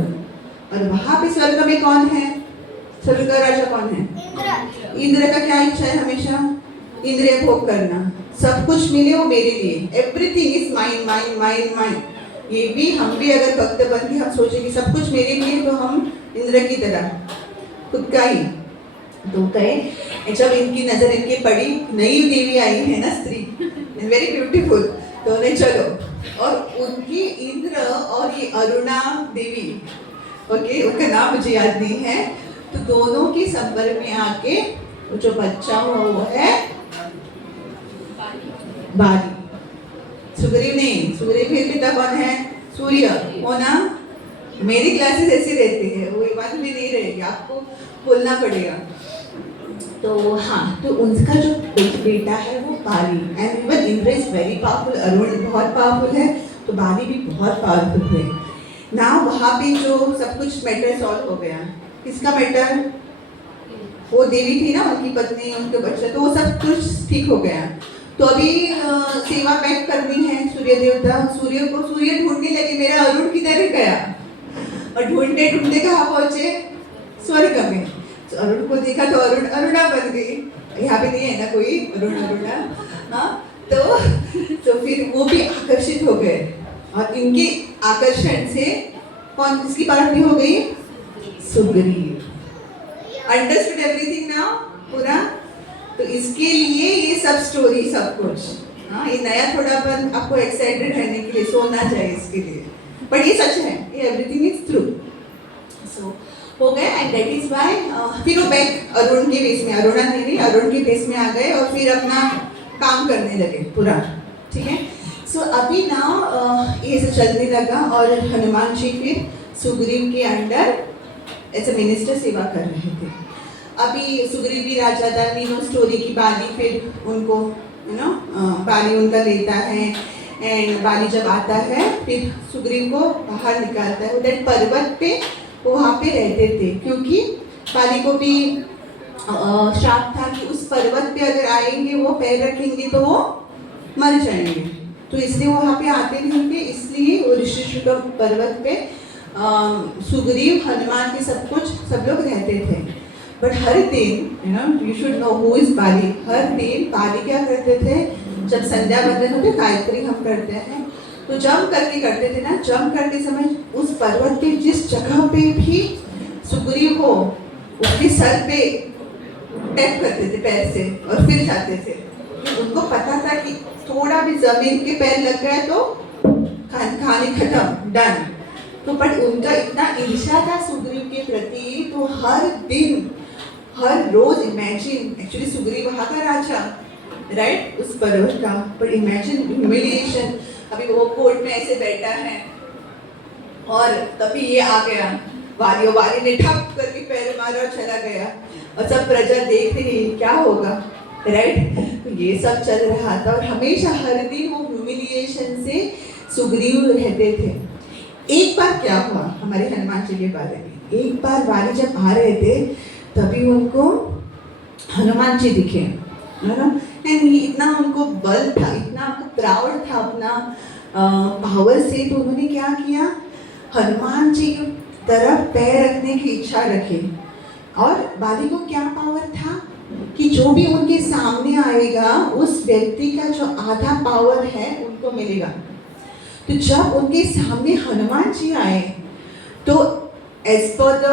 और वहां पे स्वर्ग में कौन है? स्वर्ग का राजा कौन है? इंद्र का क्या इच्छा है? हमेशा इंद्रिय भोग करना, सब कुछ मिले वो मेरे लिए, everything is mine mine mine mine. ये भी हम भी अगर भक्त बन के हम सोचे कि सब कुछ मेरे लिए, तो हम इंद्र की तरह खुद का ही। तो कहे जब इनकी नजर इनके पड़ी, नई देवी आई है ना स्त्री, वेरी ब्यूटीफुल, तो उन्हें चलो, और उनकी इंद्र और ये अरुणा देवी, ओके, उनका नाम मुझे याद नहीं है, तो दोनों के संपर्क में आके जो बच्चा हुआ वो है बाली। सुग्रीव नहीं, सुग्रीव के पिता कौन है? सूर्य होना। मेरी क्लासेस ऐसी रहती है, वो एक बात भी नहीं रहेगी, आपको बोलना पड़ेगा। तो हाँ, तो उनका जो बेटा है वो Bali, and even Indra is very powerful, Arun बहुत पावरफुल है, तो बाली भी बहुत पावरफुल है ना। वहाँ पे जो सब कुछ मैटर सॉल्व हो गया, किसका मैटर? वो देवी थी ना, उनकी पत्नी, उनके बच्चे, तो वो सब कुछ ठीक हो गया। तो अभी सेवा पैक करनी है सूर्य देवता, सूर्य ढूंढने लगे, मेरा अरुण किधर गया, और ढूंढते ढूंढते कहाँ पहुंचे? स्वर्ग में। तो अरुण को देखा तो अरुणा बन गई। यहाँ पे नहीं है ना कोई अरुणा, हाँ, तो फिर वो भी आकर्षित हो गए, और इनके आकर्षण से कौन किसकी पार्टी हो गई? सुग्रीव। अंडरस्टूड एवरीथिंग नाउ पूरा? तो इसके लिए ये सब स्टोरी, सब कुछ, हाँ, ये नया थोड़ा पर आपको एक्साइटेड रहने के लिए सोना चाहिए इसके लिए, बट ये सच है, ये एवरीथिंग इज ट्रू। सो हो गया, एंड दैट इज व्हाई फिर वो बैक अरुण के बेस में, अरुणा नहीं, अरुण के बेस में आ गए और फिर अपना काम करने लगे पूरा, ठीक है। सो अभी ना ये सब चलने लगा, और हनुमान जी फिर सुग्रीव के अंडर एज ए मिनिस्टर सेवा कर रहे थे। अभी सुग्रीव भी राजा था, मीनो स्टोरी की बाली फिर उनको बाली उनका लेता है, एंड बाली जब आता है फिर सुग्रीव को बाहर निकालता है उधर पर्वत पे, वो वहाँ पे रहते थे, क्योंकि बाली को भी श्राप था कि उस पर्वत पे अगर आएंगे, वो पैर रखेंगे तो वो मर जाएंगे, तो इसलिए वो वहाँ पे आते नहीं थे। इसलिए वो ऋषिशृंग पर्वत पे सुग्रीव हनुमान के सब लोग रहते थे। बट हर दिन you should know who is Bali. हर दिन बाली क्या करते थे, जब संध्या बंदन होते, गायत्री हम करते हैं, तो जंप करते थे ना, जंप करते समय उस पर्वत पे जिस जगह पे भी सुग्रीव हो उसके सर पे टैप करते थे पैर से और फिर जाते थे। उनको पता था कि थोड़ा भी जमीन के पैर लग गए तो कहानी खत्म, डन। तो बट उनका इतना ईर्ष्या था सुग्रीव के प्रति, तो हर दिन हर रोज इमेजिन, एक्चुअली सुग्रीव वहाँ का राजा राइट, उस पर्वत का, पर इमेजिन ह्यूमिलिएशन। अभी वो कोर्ट में ऐसे बैठा है और तभी ये आ गया वाली ने ठप करके पैर मारा और चला गया, और सब प्रजा देख रही क्या होगा राइट। तो ये सब चल रहा था और हमेशा हर दिन वो ह्यूमिलिएशन से सुग्रीव रहते थे। एक बार क्या हुआ हमारे हनुमान जी के बारे में, एक बार वाली जब आ रहे थे तभी उनको हनुमान जी दिखे, है ना। एंड इतना उनको बल था, इतना उनको प्राउड था अपना पावर से, तो उन्होंने क्या किया, हनुमान जी की तरफ पैर रखने की इच्छा रखी। और बाली को क्या पावर था कि जो भी उनके सामने आएगा उस व्यक्ति का जो आधा पावर है उनको मिलेगा। तो जब उनके सामने हनुमान जी आए तो एज पर द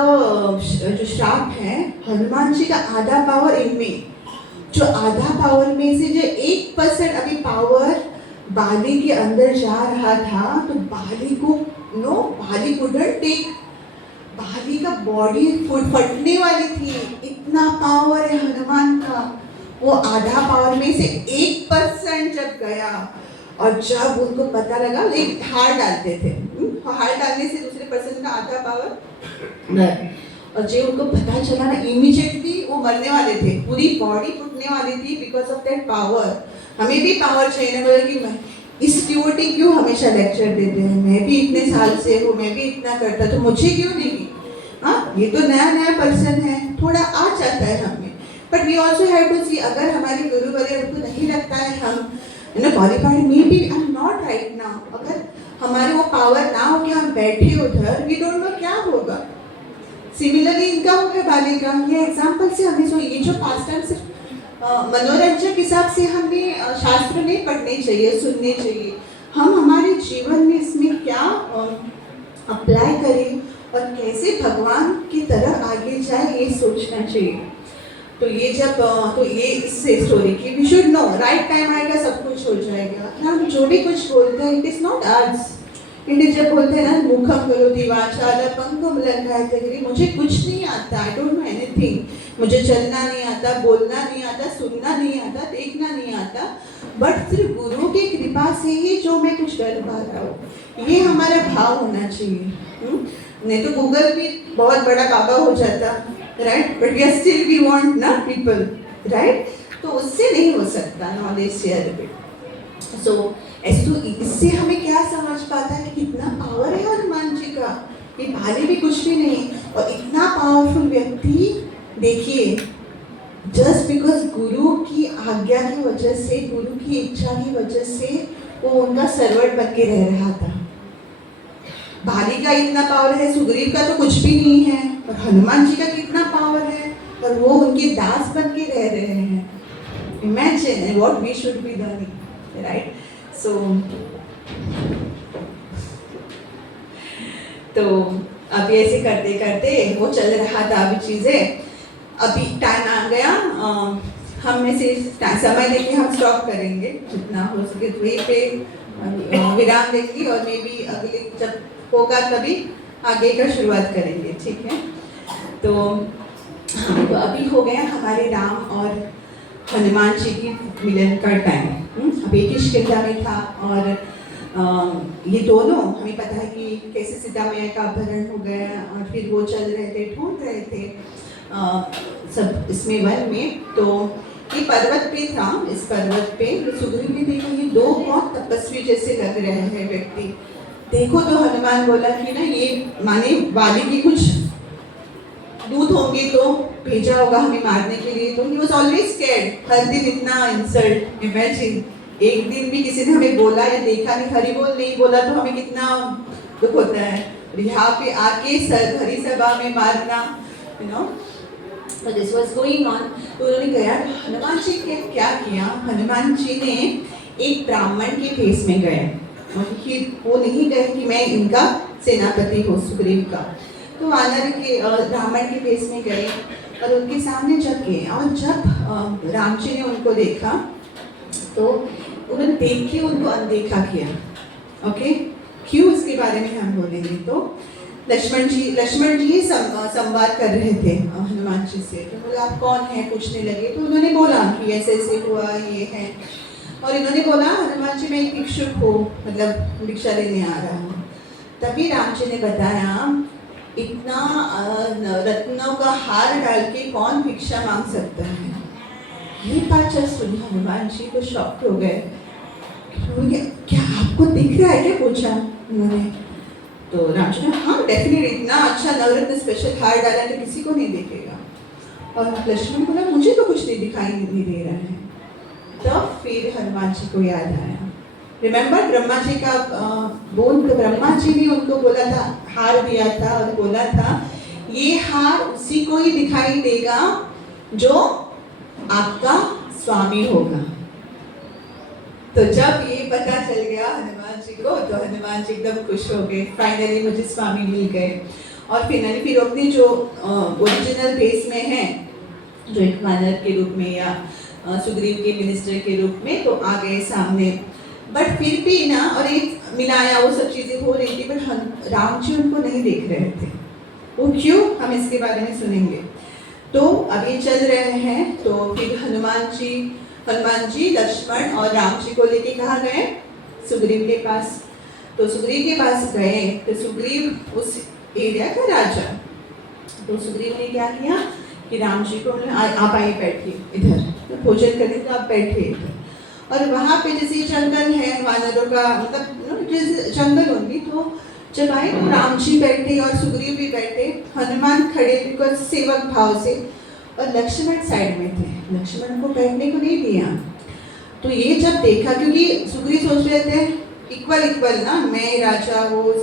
जो श्राप है, हनुमान जी का आधा पावर इनमें, जो आधा पावर में से जो 1% अभी पावर बाली के अंदर जा रहा था, तो बाली को बाली couldn't take, बाली का बॉडी फटने वाली थी, इतना पावर है हनुमान का। वो आधा पावर में से 1% जब गया, और जब उनको पता लगा, एक हार डालते थे, हार डालने से दूसरे पर्सन का आधा पावर, और जब उनको पता चला ना, इमीडिएटली वो मरने वाले थे, पूरी बॉडी फूटने वाली थी बिकॉज ऑफ दैट पावर। हमें भी पावर चाहिए ना, बोले कि इस ड्यूटी क्यों हमेशा लेक्चर देते हैं, मैं भी इतने साल से हूँ, मैं भी इतना करता, तो मुझे क्यों नहीं। हाँ, ये तो नया पर्सन है, थोड़ा आ जाता है हमें, but we also have to see, अगर हमारे गुरु वगैरह को नहीं लगता है हम qualified, maybe I am not right now, अगर हमारे वो पावर ना हो कि हम बैठे उधर, वी डोंट नो क्या होगा। सिमिलरली इनका हो है बाली का, ये एग्जाम्पल से हमें जो ये जो पास्ट टाइम सिर्फ मनोरंजक हिसाब से हमें शास्त्र नहीं पढ़ने चाहिए, सुनने चाहिए, हम हमारे जीवन में इसमें क्या अप्लाई करें और कैसे भगवान की तरह आगे जाए, ये सोचना चाहिए। तो ये जब तो ये इससे स्टोरी की we should know, right time आएगा सब कुछ हो जाएगा। हम जो भी कुछ बोलते हैं, it is not arts, it is जब बोलते हैं ना, मुखम करोति वाचालं पंगुं लंघयते गिरिं, मुझे कुछ नहीं आता, आई डोंट नो एनीथिंग, मुझे चलना नहीं आता, बोलना नहीं आता, सुनना नहीं आता, देखना नहीं आता, बट सिर्फ गुरु की कृपा से ही जो मैं कुछ कर पा रहा हूँ, ये हमारा भाव होना चाहिए। नहीं तो गूगल भी बहुत बड़ा बाबा हो जाता, right, but we still we want ना पीपल, राइट, तो उससे नहीं हो सकता नॉलेज शेयर। सो इससे हमें क्या समझ पाता है कि कितना पावर है हनुमान जी का, ये भारी भी कुछ भी नहीं, और इतना पावरफुल व्यक्ति देखिए, जस्ट बिकॉज गुरु की आज्ञा की वजह से, गुरु की इच्छा की वजह से वो उनका सर्वेंट बन के रह रहा था। बाली का इतना पावर है, सुग्रीव का तो कुछ भी नहीं है, और हनुमान जी का कितना पावर है, और वो उनके दास बन के रह रहे हैं। Imagine what we should be doing, right. So तो अभी ऐसे करते करते वो चल रहा था, अभी चीज़ें, अभी टाइम आ गया, हम में से समय लेके हम स्टॉप करेंगे, जितना हो सके वहीं पे विराम देंगे, और मे बी अगले जब होगा तभी आगे का शुरुआत करेंगे, ठीक है। तो अभी हो गया हमारे राम और हनुमान जी की मिलन का टाइम। अभी किष्किंधा में था, और ये दोनों हमें पता है कि कैसे सीता मैया का अपहरण हो गया, और फिर वो चल रहे थे, ढूंढ रहे थे सब इसमें वन में। तो ये पर्वत पे था, इस पर्वत पे सुग्रीव ने देखा ये दो बहुत तपस्वी जैसे लग रहे हैं व्यक्ति, देखो। तो हनुमान बोला कि ना, ये माने वाली की कुछ दूत होंगे तो भेजा होगा हमें मारने के लिए, तो ही वाज ऑलवेज स्कैर्ड। हर दिन इतना इंसल्ट, इमेजिन एक दिन भी किसी ने हमें बोला या देखा नहीं, हरि बोल नहीं बोला तो हमें कितना दुख होता है। यहाँ पे आके भरी सभा में मारना, you know, this was going on. तो उन्होंने गया, हनुमान जी ने क्या किया, हनुमान जी ने एक ब्राह्मण के भेष में गए, वो नहीं गए कि मैं इनका सेनापति हूँ सुग्रीव का। तो वानर के ब्राह्मण के भेष में गए और उनके सामने जब गए, और जब राम जी ने उनको देखा तो उन्होंने देख के उनको अनदेखा किया। ओके, क्यों, इसके बारे में हम बोलेंगे। तो लक्ष्मण जी संवाद कर रहे थे हनुमान जी से। तो बोले आप कौन हैं, पूछने लगे। तो उन्होंने बोला कि ऐसे ऐसे हुआ, ये है। और इन्होंने बोला हनुमान जी मैं एक भिक्षुक हूँ, मतलब भिक्षा लेने आ रहा हूँ। तभी राम जी ने बताया इतना रत्नों का हार डाल के कौन भिक्षा मांग सकता है। ये बात जब सुनी हनुमान जी तो शॉक हो गए। क्या आपको दिख रहा है क्या, पूछा उन्होंने। तो राम जी ने हाँ डेफिनेटली, इतना अच्छा नवरत्न स्पेशल हार डाला तो किसी को नहीं देखेगा। और लक्ष्मण बोला मुझे तो कुछ नहीं दिखाई नहीं दे रहा है। तब फिर हनुमान जी को याद आया, रिमेम्बर ब्रह्मा जी का बोल, तो ब्रह्मा जी ने उनको बोला था, हार दिया था और बोला था ये हार उसी को ही दिखाई देगा जो आपका स्वामी होगा। तो जब ये पता चल गया हनुमान जी को, तो हनुमान जी एकदम खुश हो गए, फाइनली मुझे स्वामी मिल गए। और फिर अपने जो ओरिजिनल भेष में है, जो एक वानर के रूप में या सुग्रीव के मिनिस्टर के रूप में, तो आ गए सामने। बट फिर भी ना, और एक मिलाया, वो सब चीज़ें हो रही थी, बट राम जी उनको नहीं देख रहे थे। वो क्यों, हम इसके बारे में सुनेंगे। तो अभी चल रहे हैं, तो फिर हनुमान जी लक्ष्मण और राम जी को लेके कहाँ गए, सुग्रीव के पास। तो सुग्रीव के पास गए, तो सुग्रीव उस एरिया का राजा। तो सुग्रीव ने क्या किया कि राम जी को आप आइए बैठिए इधर, तो भोजन करने तो आप बैठे इधर। और वहाँ पे जैसे जंगल है वानरों का, मतलब जंगल होंगी, तो जब आए तो राम जी बैठे और सुग्रीव भी बैठे, हनुमान खड़े बिकॉज सेवक भाव से, और लक्ष्मण साइड में थे, लक्ष्मण को बैठने को नहीं दिया। तो ये जब देखा, क्योंकि सुग्रीव सोच रहे थे इक्वल ना, मैं राजा, वो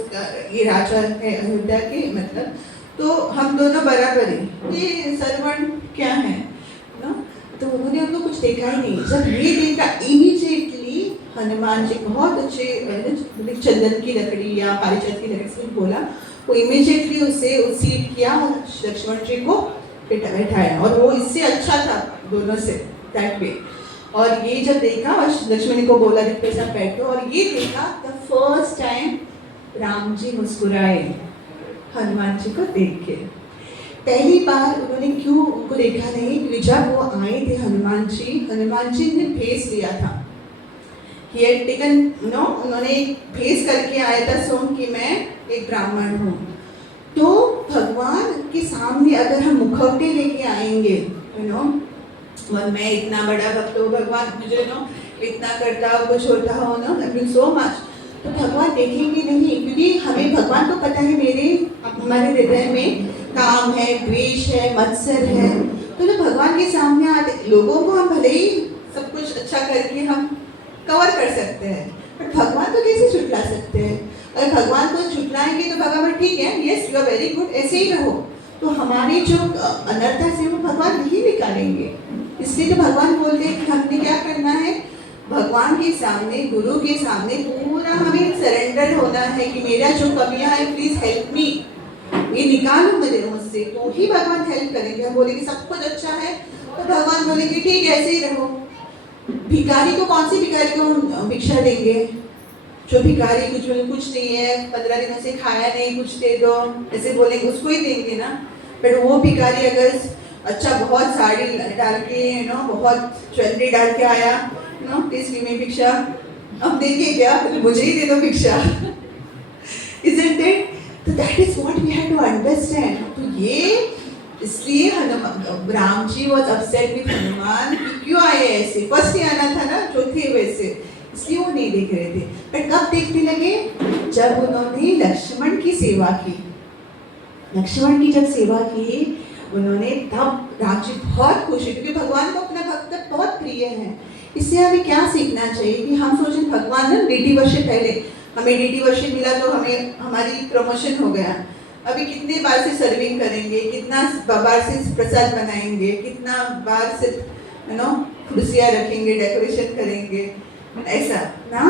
ये राजा है अयोध्या के, मतलब तो हम दोनों बराबर हैं, ये सर्वण क्या है ना। तो उन्होंने उनको कुछ देखा ही नहीं। जब ये देखा इमीडिएटली हनुमान जी बहुत अच्छे चंदन की लकड़ी या पारिजात की लकड़ी से बोला, वो इमीडिएटली उसे सीट किया और लक्ष्मण जी को बैठाया, और वो इससे अच्छा था दोनों से दैट वे। और ये जब देखा, और लक्ष्मण को बोला जिसके साथ बैठो, और ये देखा the first time Ram ji मुस्कुराए हनुमान जी को देख के। पहली बार उन्होंने क्यों उनको देखा नहीं, क्योंकि जब वो आए थे हनुमान जी ने भेष लिया था, he had taken, उन्होंने भेष करके आया था सोम कि मैं एक ब्राह्मण हूँ। तो भगवान के सामने अगर हम मुखौटे लेके आएंगे, और मैं इतना बड़ा भक्त हूँ, भगवान मुझे इतना करता हो, कुछ होता हो ना, थैंक यू सो मच, तो भगवान देखेंगे नहीं, क्योंकि हमें भगवान को पता है हमारे हृदय में काम है, द्वेष है, मत्सर है। तो जब भगवान के सामने आते, लोगों को हम भले ही सब कुछ अच्छा करके हम कवर कर सकते हैं, बट भगवान को कैसे झुटला सकते हैं। अगर भगवान को झुटलाएंगे तो भगवान ठीक है, yes you are very good, ऐसे ही रहो, तो हमारी जो अनर्था से वो भगवान नहीं निकालेंगे। इसलिए तो भगवान बोलते हैं कि हमने क्या करना है, भगवान के सामने, गुरु के सामने पूरा हमें सरेंडर होना है कि मेरा जो कमियां है प्लीज हेल्प मी, ये निकालो मुझसे, तो ही भगवान हेल्प करेंगे। हम बोलेंगे सब कुछ अच्छा है, तो भगवान बोलेंगे ठीक है ऐसे ही रहो। भिखारी को, कौन सी भिखारी को भिक्षा देंगे, जो भिखारी कुछ नहीं है, 15 दिनों से खाया नहीं, कुछ दे दो, ऐसे बोलेंगे, उसको ही देंगे ना। बट वो भिखारी अगर अच्छा बहुत साड़ी डाल के, बहुत ज्वेलरी डाल के आया, प्लीज गिव मी भिक्षा, अब देखिए क्या, मुझे ही दे दो भिक्षा, isn't it? तो that is what we have to understand. तो ये इसलिए Ram ji was upset with Hanuman कि क्यों आए ऐसे, फर्स्ट ही आना था ना जो थे वैसे, इसलिए वो नहीं देख रहे थे। पर कब देखने लगे, जब उन्होंने लक्ष्मण की सेवा की, लक्ष्मण की जब सेवा की उन्होंने, तब राम जी बहुत खुश हुए, क्योंकि भगवान को अपना भक्त बहुत प्रिय है। इससे हमें क्या सीखना चाहिए कि हम सोचें भगवान ना 80 वर्ष पहले हमें डीडी वर्शिप मिला तो हमें हमारी प्रमोशन हो गया। अभी कितने बार से सर्विंग करेंगे, कितना बार से प्रसाद बनाएंगे, कितना बार से कुर्सियाँ रखेंगे, डेकोरेशन करेंगे, ऐसा ना।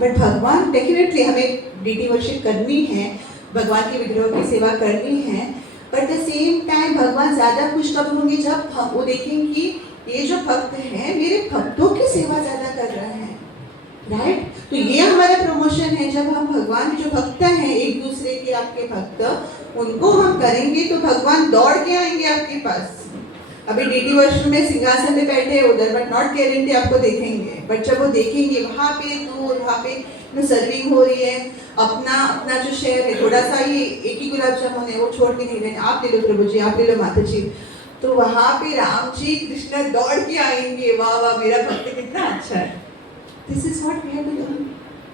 बट भगवान डेफिनेटली हमें डीडी वर्शिप करनी है, भगवान के विग्रहों की सेवा करनी है, बट द सेम टाइम भगवान ज़्यादा खुश कब होंगे जब हम वो देखें कि ये जो भक्त हैं मेरे भक्तों की सेवा ज़्यादा कर रहे हैं, राइट। तो ये हमारा प्रमोशन है, जब हम भगवान जो भक्त हैं, एक दूसरे के आपके भक्त, उनको हम करेंगे तो भगवान दौड़ के आएंगे आपके पास। अभी डीडी वर्शिप में सिंहासन में बैठे उधर, बट नॉट गारंटी आपको देखेंगे, बट जब वो देखेंगे वहाँ पे दूर, वहाँ पे सर्विंग हो रही है, अपना अपना जो शेयर है, थोड़ा सा ये एक ही गुलाब जामुन है वो छोड़ के नहीं रहे, आप ले लो प्रभु जी, आप ले लो माता जी, तो वहाँ पे राम जी कृष्ण दौड़ के आएंगे, वाह वाह मेरा भक्त कितना अच्छा है। This is what we have to learn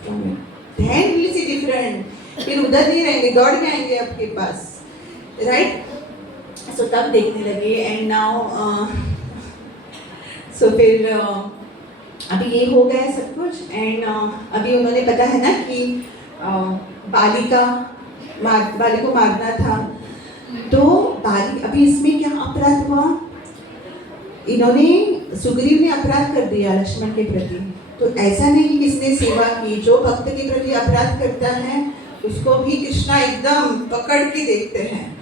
from it, then we will see different. फिर उधर नहीं रहेंगे, दौड़ के आएंगे आपके पास, राइट। सो तब देखने लगे एंड नाउ सो फिर अभी ये हो गया सब कुछ एंड अभी उन्होंने पता है ना कि बाली को मारना था, तो बाली अभी इसमें क्या अपराध हुआ, इन्होंने सुग्रीव ने अपराध कर दिया लक्ष्मण के प्रति। तो ऐसा नहीं कि किसने सेवा की, जो भक्त के प्रति अपराध करता है उसको भी कृष्णा एकदम पकड़ के देखते हैं।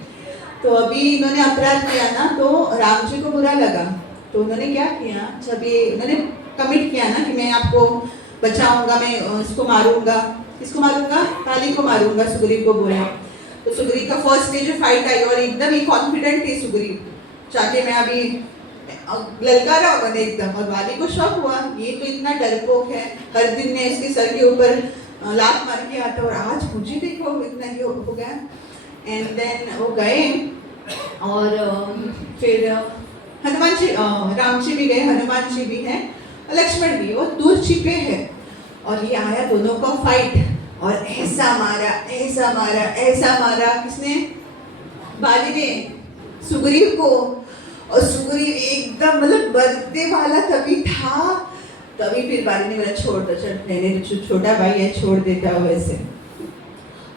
तो अभी इन्होंने अपराध किया ना, तो राम जी को बुरा लगा, तो उन्होंने क्या किया, जब ये उन्होंने कमिट किया ना कि मैं आपको बचाऊंगा, मैं इसको मारूंगा, किसको मारूंगा, बाली को मारूंगा, सुग्रीव को बोला। तो सुग्रीव का फर्स्ट डे जो फाइट आई और एकदम ही कॉन्फिडेंट थे सुग्रीव, चाहते मैं अभी ललकारा होगा एकदम, और बाली को शौक हुआ, ये तो इतना डरपोक है, हर दिन में इसके सर के ऊपर लात मार के आता, और आज मुझे देखो इतना ही हो गया। एंड देन वो गए और फिर हनुमान जी, राम जी भी गए, हनुमान जी भी हैं, लक्ष्मण भी, वो दूर छिपे हैं, और ये आया दोनों का फाइट, और ऐसा मारा ऐसा मारा ऐसा मारा, किसने, बाली ने सुग्रीव को, और सुग्रीव एकदम मतलब बरतने वाला तभी था, तभी फिर बाली ने बोला छोड़ दो, चल मैंने छोटा भाई है छोड़ देता हूँ वैसे,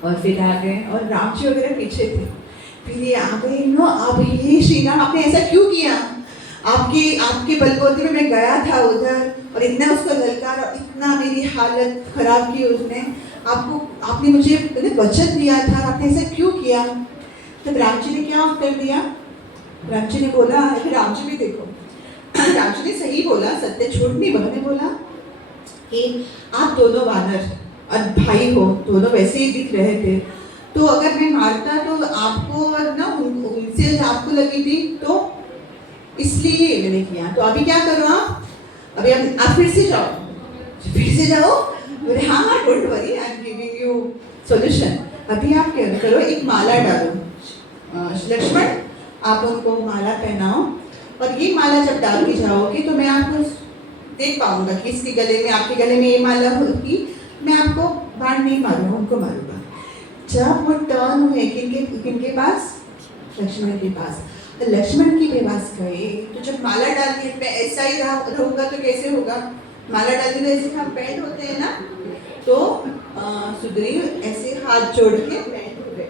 और फिर आ गए, और राम जी वगैरह पीछे थे, फिर ये आ गए नो, अब ये श्री राम आपने ऐसा क्यों किया, आपके बलबूते में मैं गया था उधर, और इतना उसको ललकारा, इतना मेरी हालत खराब की उसने, आपने मुझे वचन दिया था, आपने ऐसा क्यों किया। तब राम जी ने क्या उत्तर दिया, राम जी ने बोला, फिर राम जी भी देखो, राम जी ने सही बोला, सत्य झूठ नहीं बोला, ने बोला कि आप दोनों वानर और भाई हो, दोनों वैसे ही दिख रहे थे, तो अगर मैं मारता तो आपको ना उनसे आपको लगी थी, तो इसलिए मैंने किया, तो अभी क्या करो अभी आप फिर से जाओ, बोले हाँ हाँ don't worry I am giving you solution. अभी आप क्या करो, एक माला डालो, लक्ष्मण आप उनको माला पहनाओ, और ये माला जब डाल के जाओगे तो मैं आपको देख पाऊंगा कि इसके गले में, आपके गले में ये माला होगी, मैं आपको बाण नहीं मारूंगा, उनको मारूंगा। जब वो टर्न हुए किनके पास, लक्ष्मण के पास, तो लक्ष्मण के पास गए, तो जब माला डाल के मैं ऐसा ही रहूंगा तो कैसे होगा, माला डालने तो ऐसे हम बैंड होते हैं ना, तो सुग्रीव ऐसे हाथ जोड़ के बैंड हो गए,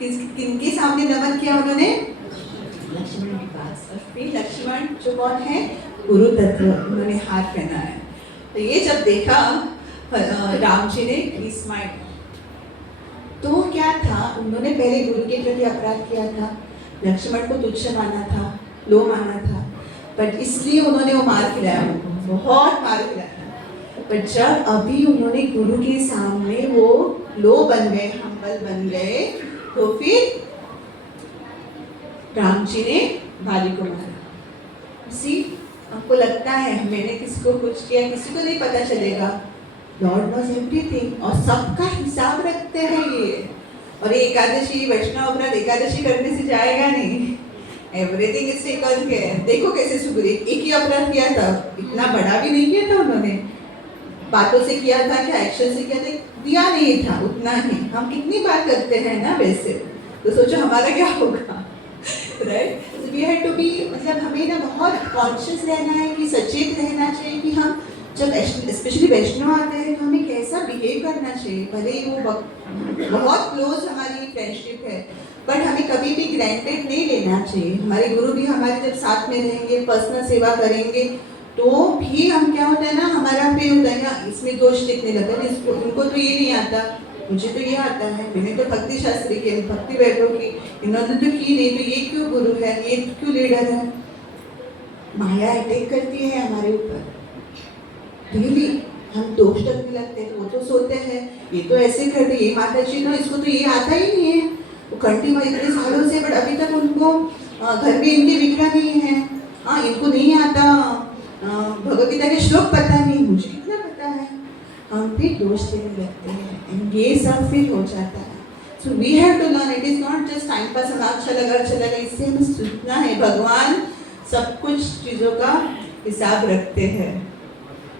किनके सामने नमन किया उन्होंने, लक्ष्मण के पास, और फिर लक्ष्मण जो कौन है, गुरु तत्व, उन्होंने हाथ पहनाया। तो ये जब देखा राम जी ने स्माइल, तो क्या था, उन्होंने पहले गुरु के प्रति अपराध किया था, लक्ष्मण को तुच्छ माना था, लो माना था, बट इसलिए उन्होंने वो मार खिलाया, उनको बहुत मार खिलाया। पर जब अभी उन्होंने गुरु के सामने वो लो बन गए, हम्बल बन गए, तो फिर राम जी ने बाली को मारा। सी, आपको लगता है मैंने किसको कुछ किया, किसी को नहीं पता चलेगा, लॉर्ड नोज एवरीथिंग, और सबका हिसाब रखते हैं ये। और ये एकादशी, वैष्णव अपराध एकादशी करने से जाएगा नहीं, एवरीथिंग इज टेकन केयर। देखो कैसे सुग्रीव एक ही अपराध किया था, इतना बड़ा भी नहीं किया था उन्होंने, बातों से किया था क्या, एक्शन से किया था, दिया नहीं था उतना ही। हम कितनी बार करते हैं ना वैसे, तो सोचो हमारा क्या होगा, right. We have to be, मतलब हमें ना बहुत कॉन्शियस रहना है, कि सचेत रहना चाहिए कि हम जब स्पेशली वैष्णव आते हैं तो हमें कैसा बिहेव करना चाहिए, भले ही वो बहुत क्लोज हमारी फ्रेंडशिप है, बट हमें कभी भी ग्रांटेड नहीं लेना चाहिए। हमारे गुरु भी हमारे जब साथ में रहेंगे, पर्सनल सेवा करेंगे, तो भी हम क्या होता है ना, हमारा फिर होता है ना, इसमें दोष दिखने लगता है, इसको उनको तो ये नहीं आता, मुझे तो ये आता है, मैंने तो भक्ति शास्त्री की, भक्ति वैभव की, इन्होंने तो की नहीं, तो ये क्यों गुरु है, ये क्यों लीडर है। माया अटैक करती है हमारे ऊपर, रियली हम दोष लगने लगते हैं। वो तो सोते हैं ये तो ऐसे करते, ये माता जी तो इसको तो ये आता ही नहीं है, वो कंटिन्यू इतने सालों से, बट अभी तक उनको घर में इनके विग्रह नहीं है, हाँ इनको नहीं आता, भगवद गीता के श्लोक पता नहीं, मुझे कितना पता है, हम फिर दोष देने लगते हैं, एंड ये सब फिर हो जाता है। So we have to learn, it is not just time pass, हमें अच्छा लगा, इससे हमें सीखना है। भगवान सब कुछ चीज़ों का हिसाब रखते हैं,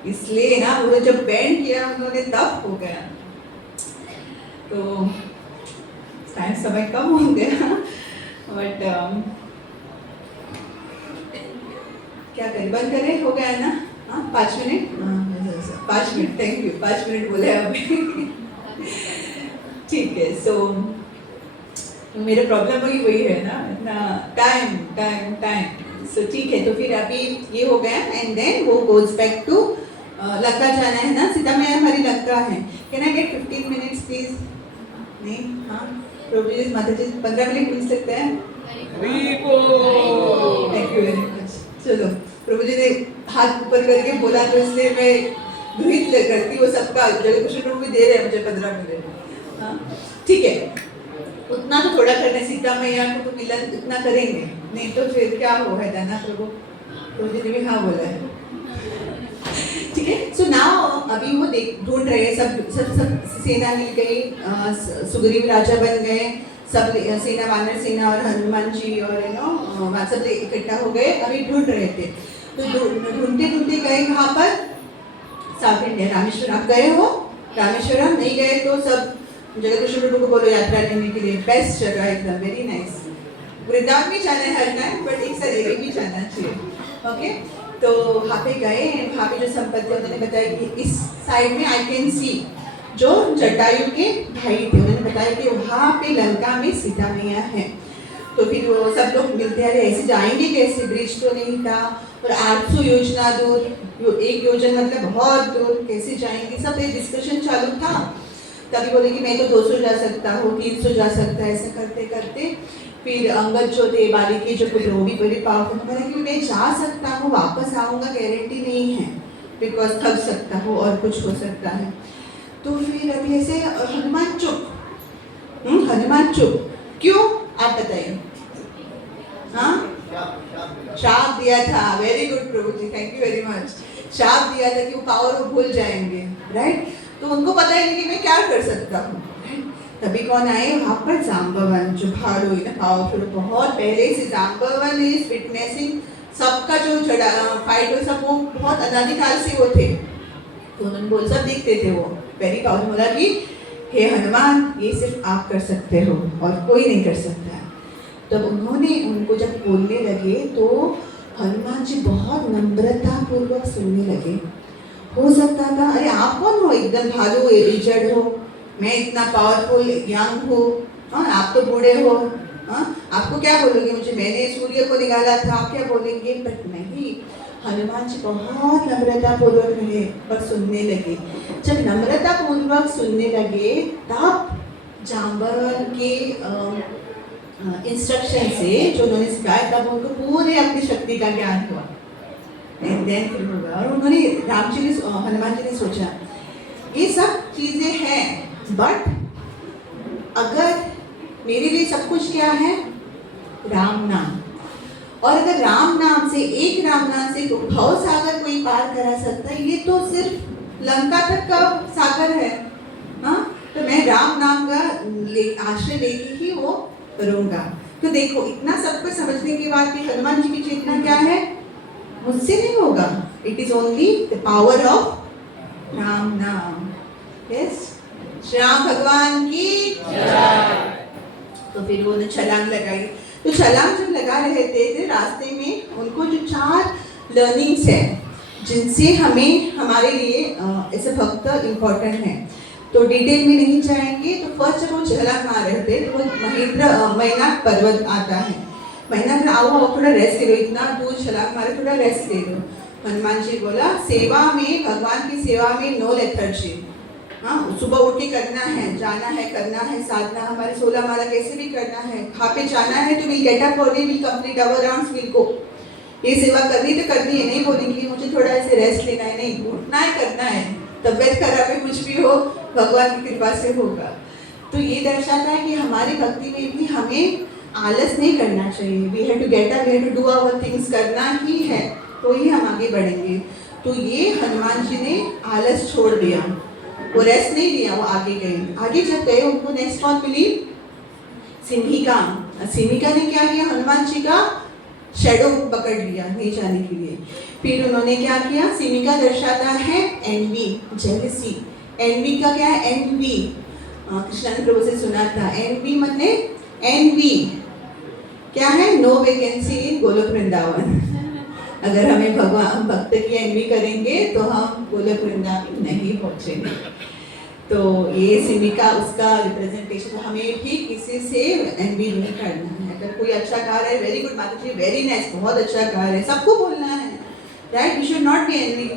इसलिए ना वो जब बैंड किया उन्होंने तब हो गया, तो समय कम हो गया, बट क्या करें, बंद करें, हो गया ना, हाँ 5 minute, 5 minute, thank you, 5 minute बोले अभी ठीक है। सो मेरा प्रॉब्लम वही है ना, इतना टाइम, सो ठीक है, तो फिर अभी ये हो गया, एंड देन वो गोज बैक टू लंका जाना है ना, सीता मैया हमारी लंका है। Can I get 15 minutes please? नहीं, हाँ प्रभु जी, माता जी 15 मिनट मिल सकते हैं? Thank you very much. चलो, प्रभु जी ने हाथ ऊपर करके बोला तो इसलिए मैं गृहित करती, वो सबका जगह कुछ प्रभु भी दे रहे हैं मुझे 15 मिनट, हाँ ठीक है, उतना तो थोड़ा करने, सीता मैया को तो मिलन इतना करेंगे, नहीं तो फिर क्या हो है ना प्रभु जी ने भी हाँ बोला है, ठीक है। सो नाउ अभी वो ढूंढ रहे हैं, सब सेना मिल गई, सुग्रीव राजा बन गए, सब सेना, वानर सेना और हनुमान जी और सब इकट्ठा हो गए, अभी ढूंढ रहे थे, तो ढूंढते गए कहाँ पर, साउथ इंडिया, रामेश्वरम। आप गए हो रामेश्वरम? नहीं गए तो सब जगह कृष्ण को बोलो यात्रा करने के लिए, बेस्ट जगह है एकदम, वेरी नाइस। वृंदावन भी जाना है हर टाइम, बट एक साथ भी जाना चाहिए, ओके। तो वहाँ पे गए, वहाँ पे जो संपत्ति उन्होंने बताया कि इस साइड में आई कैन सी, जो जटायु के भाई थे, उन्होंने बताया कि वहाँ पे लंका में सीता मैया है। तो फिर वो सब लोग मिलते हैं, ऐसे जाएंगे कैसे, ब्रिज तो नहीं था, और 800 योजना दूर, एक योजन मतलब बहुत दूर, कैसे जाएंगे, सब एक डिस्कशन चालू था। तभी बोले कि मैं तो 200 जा सकता हूँ, 300 जा सकता है, ऐसा करते करते फिर अंगद जो थे, बाली के जो पुत्र, वो भी बड़े पावरफुल, बोला कि मैं जा सकता हूँ, वापस आऊँगा गारंटी नहीं है, बिकॉज थक सकता हूँ और कुछ हो सकता है। तो फिर अभी ऐसे हनुमान चुप, हनुमान चुप क्यों, आप बताइए। हाँ, श्राप दिया था, very good Prabhu ji, thank you very much. श्राप दिया था कि वो पावर वो भूल जाएंगे, राइट। तो उनको पता ही नहीं कि मैं क्या कर सकता हूँ। तभी कौन आए वहाँ पर, जाम्बवन, जो भालू है ना, पावरफुल, बहुत पहले से जाम्बवन इज विटनेसिंग सबका जो फाइट हो, सब वो बहुत अनादिकाल से वो थे, तो उन्होंने बोल, सब देखते थे वो, वेरी पावरफुल, बोला कि हे हनुमान, ये सिर्फ आप कर सकते हो और कोई नहीं कर सकता। तब उन्होंने उनको जब बोलने लगे तो हनुमान जी बहुत नम्रता पूर्वक सुनने लगे। हो सकता था, अरे आप कौन हो, एकदम भालू रिचर्ड हो, मैं इतना पावरफुल यंग हूँ, हाँ आप तो बूढ़े हो, हाँ आपको क्या बोलोगे मुझे, मैंने सूर्य को निकाला था, आप क्या बोलेंगे। बट नहीं, हनुमान जी बहुत नम्रता पूर्वक रहे और सुनने लगे। जब नम्रता पूर्वक सुनने लगे तब जाम्बवन के इंस्ट्रक्शन से जो उन्होंने सिखाया, तब उनको पूरे अपनी शक्ति का ज्ञान हुआ, एंड देन फिर होगा। और उन्होंने हनुमान जी ने सोचा ये सब चीजें हैं, बट अगर मेरे लिए सब कुछ क्या है, राम नाम, और अगर राम नाम से, एक राम नाम से भव सागर कोई पार करा सकता है, ये तो सिर्फ लंका तक का सागर है, हाँ तो मैं राम नाम का आश्रय लेके ही वो करूँगा। तो देखो, इतना सब कुछ समझने के बाद भी हनुमान जी की चेतना क्या है, मुझसे नहीं होगा, it is only the power of Ram नाम। यस, श्री राम भगवान की जय। तो फिर वो छलांग लगाई, तो छलांग जब लगा रहे थे रास्ते में उनको जो 4 लर्निंग्स है, जिनसे हमें हमारे लिए ऐसे भक्त इम्पोर्टेंट है। तो डिटेल में नहीं जाएंगे। तो फर्स्ट जब वो छलांग मार रहे थे तो वो मैनाक पर्वत आता है। मैनाक ने आओ थोड़ा रेस्ट ले लो, इतना दूर छलांग मारे, थोड़ा रेस्ट ले लो। हनुमान जी बोला सेवा में, भगवान की सेवा में नो लेथर्जी। हाँ, सुबह उठ के करना है, जाना है, करना है साधना, हमारे 16 माला कैसे भी करना है। कहाँ पे जाना है तो will get up early, will complete our rounds, will go. ये सेवा करनी तो करनी है, नहीं बोलेंगे मुझे थोड़ा ऐसे रेस्ट लेना है, नहीं, उठना है, करना है। तबियत खराब है, कुछ भी हो, भगवान की कृपा से होगा। तो ये दर्शाता है कि हमारी भक्ति में भी हमें आलस नहीं करना चाहिए। We have to get up, we have to do our things, करना ही है तो ही हम आगे बढ़ेंगे। तो ये हनुमान जी ने आलस छोड़ दिया, वो रेस्ट नहीं लिया, वो आगे गए। आगे जब गए उनको नेक्स्ट कौन मिली? सिमिका। सिमिका ने क्या किया? हनुमान जी का शेडो पकड़ लिया नहीं जाने के लिए। फिर उन्होंने क्या किया? सिमिका दर्शाता है एनवी, जेलसी। एनवी का क्या है? एनवी, कृष्ण ने प्रभु से सुना था। एनवी मतलब एनवी क्या है? No vacancy in Golok Vrindavan. अगर हमें भगवान भक्त की एनवी करेंगे तो हम गोलोक वृंदावन नहीं पहुंचेंगे। तो ये सिमिका उसका रिप्रेजेंटेशन। हमें भी किसी से एनवी नहीं करना है। अगर कोई अच्छा गा रहा है, वेरी गुड माता जी, वेरी नाइस, बहुत अच्छा गा रहे हैं, सबको बोलना है, right? We should not be envy.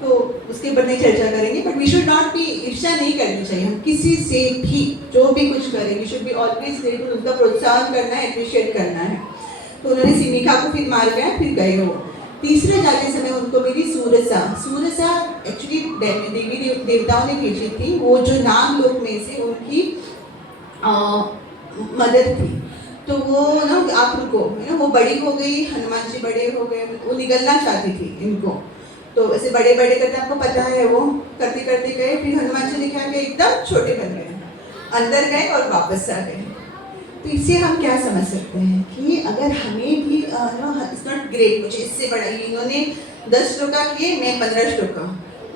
तो उसके ऊपर नहीं चर्चा करेंगे, but we should not be, ईर्ष्या नहीं करनी चाहिए। हम किसी से भी जो भी कुछ करें, we should be always ready to, उनका प्रोत्साहन करना है, अप्रिशिएट करना है। तो उन्होंने सिमिका को फिर मार गया, फिर गए वो। तीसरे जाते समय उनको मिली सूरसा। सूरसा एक्चुअली देवी देवताओं ने भेजी थी, वो जो नाग लोक में से उनकी मदद थी। तो वो ना आप रुको, है ना, वो बड़ी हो गई, हनुमान जी बड़े हो गए, वो निकलना चाहती थी इनको। तो ऐसे बड़े बड़े करते, आपको पता है, वो करते करते गए, फिर हनुमान जी ने क्या किया? एकदम छोटे बन गए, अंदर गए और वापस आ गए। तो इससे हम क्या समझ सकते हैं कि अगर हमें भी इट्स नॉट ग्रेट, मुझे इससे बड़ा, इन्होंने 10 श्लोका किए, मैं 15 श्लोका,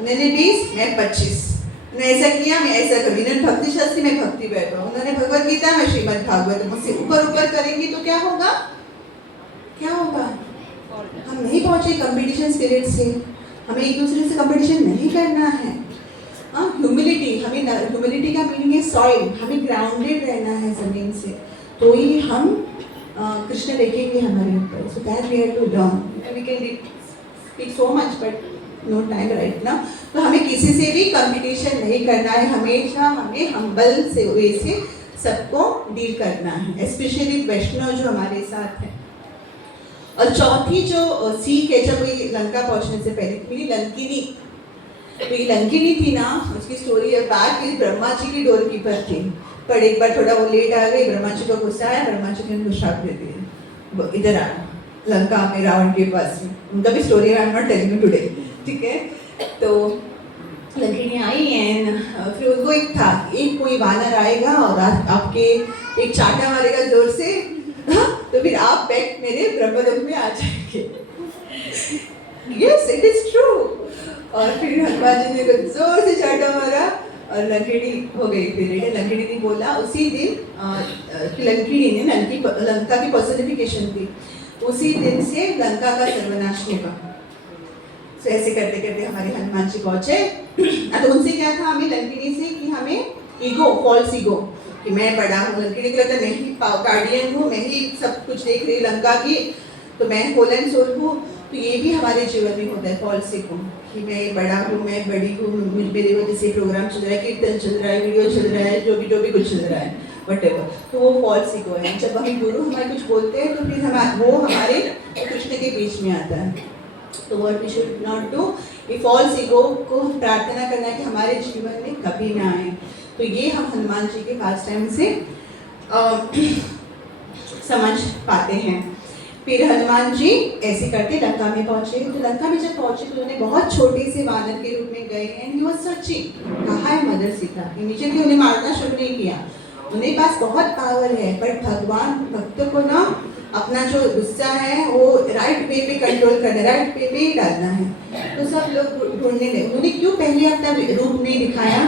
उन्होंने 20, मैं 25, उन्होंने ऐसा किया, मैं ऐसा करूँ, इन्होंने भक्ति शास्त्री, मैं भक्ति वैभव, उन्होंने भगवत गीता, मैं श्रीमद् भागवत। मुझसे ऊपर ऊपर करेंगे तो क्या होगा? क्या होगा? हम नहीं पहुंचे कंपटीशन स्पिरिट से। हमें एक दूसरे से कंपटीशन नहीं करना है। ह्यूमिलिटी, हमें ह्यूमिलिटी का मीनिंग है सॉइल, हमें ग्राउंडेड रहना है जमीन से, तो ही हम कृष्ण देखेंगे हमारे ऊपर। So that we have to learn. We can speak so much but no time right now. तो हमें किसी से भी कंपटीशन नहीं करना है, हमेशा हमें हम्बल से वे से सबको डील करना है, स्पेशली वैष्णव जो हमारे साथ है। और चौथी जो सीख है, जब ये लंका पहुंचने से पहले मेरी लंकिनी, तो ये लंकिनी थी ना, उसकी स्टोरी है, बाद में ब्रह्मा जी की डोर कीपर थी, पर एक बार थोड़ा वो लेट आ गई, ब्रह्मा जी को गुस्सा आया, ब्रह्मा जी ने उनको श्राप दे दिया, इधर आ लंका में रावण के पास में। उनका भी स्टोरी है, आई am not telling you today, ठीक है? तो लंकिनी आई एंड फिर उनको एक था, एक कोई वानर आएगा और आपके एक चाटा मारेगा जोर से, तो फिर आप बैक मेरे ब्रह्मलोक में आ जाएंगे। Yes, it is true. और फिर हनुमान जी ने जोर से चाटा मारा और लंकिनी हो गई। फिर लंकिनी ने बोला उसी दिन, लंकिनी ने लंका की पर्सनिफिकेशन थी, उसी दिन से लंका का सर्वनाश होगा। तो ऐसे करते करते हमारे हनुमान जी पहुंचे। तो उनसे क्या था हमें लंकिनी से कि हमें ईगो, फॉल्स ईगो, कि मैं बड़ा हूँ। लंकिनी को लगता है मैं ही गार्डियन हूँ, मैं ही सब कुछ देख रही लंका की, तो मैं होल एंड सोल हूँ। तो ये भी हमारे जीवन में होता है, फॉल्स ईगो, कि मैं बड़ा हूँ, मैं बड़ी हूँ, मेरे वजह से प्रोग्राम चल रहा है, कीर्तन चल रहा है, वीडियो चल रहा है, जो भी कुछ चल रहा है, वटेवर। तो वो फॉल्स ईगो है। जब हमें गुरु हमारे कुछ बोलते हैं तो फिर वो हमारे कृष्ण के बीच में आता है। तो what we should not do, ये फॉल्स ईगो को प्रार्थना करना है कि हमारे जीवन में कभी ना आए। तो ये हम हनुमान जी के पास टाइम से समझ पाते हैं। फिर हनुमान जी ऐसे करते लंका में पहुंचे। तो लंका में जब पहुंचे तो उन्हें बहुत छोटे से वानर के रूप में गए एंड ही वाज सर्चिंग, कहाँ है मदर सीता। इमीडिएटली उन्हें मारना शुरू नहीं किया, उन्हें पास बहुत पावर है, बट भगवान भक्तों को ना अपना जो गुस्सा है वो राइट वे पे कंट्रोल करना है, राइट वे पे ही डालना है। तो सब लोग ढूंढने लगे। उन्होंने क्यों पहले अपना रूप नहीं दिखाया?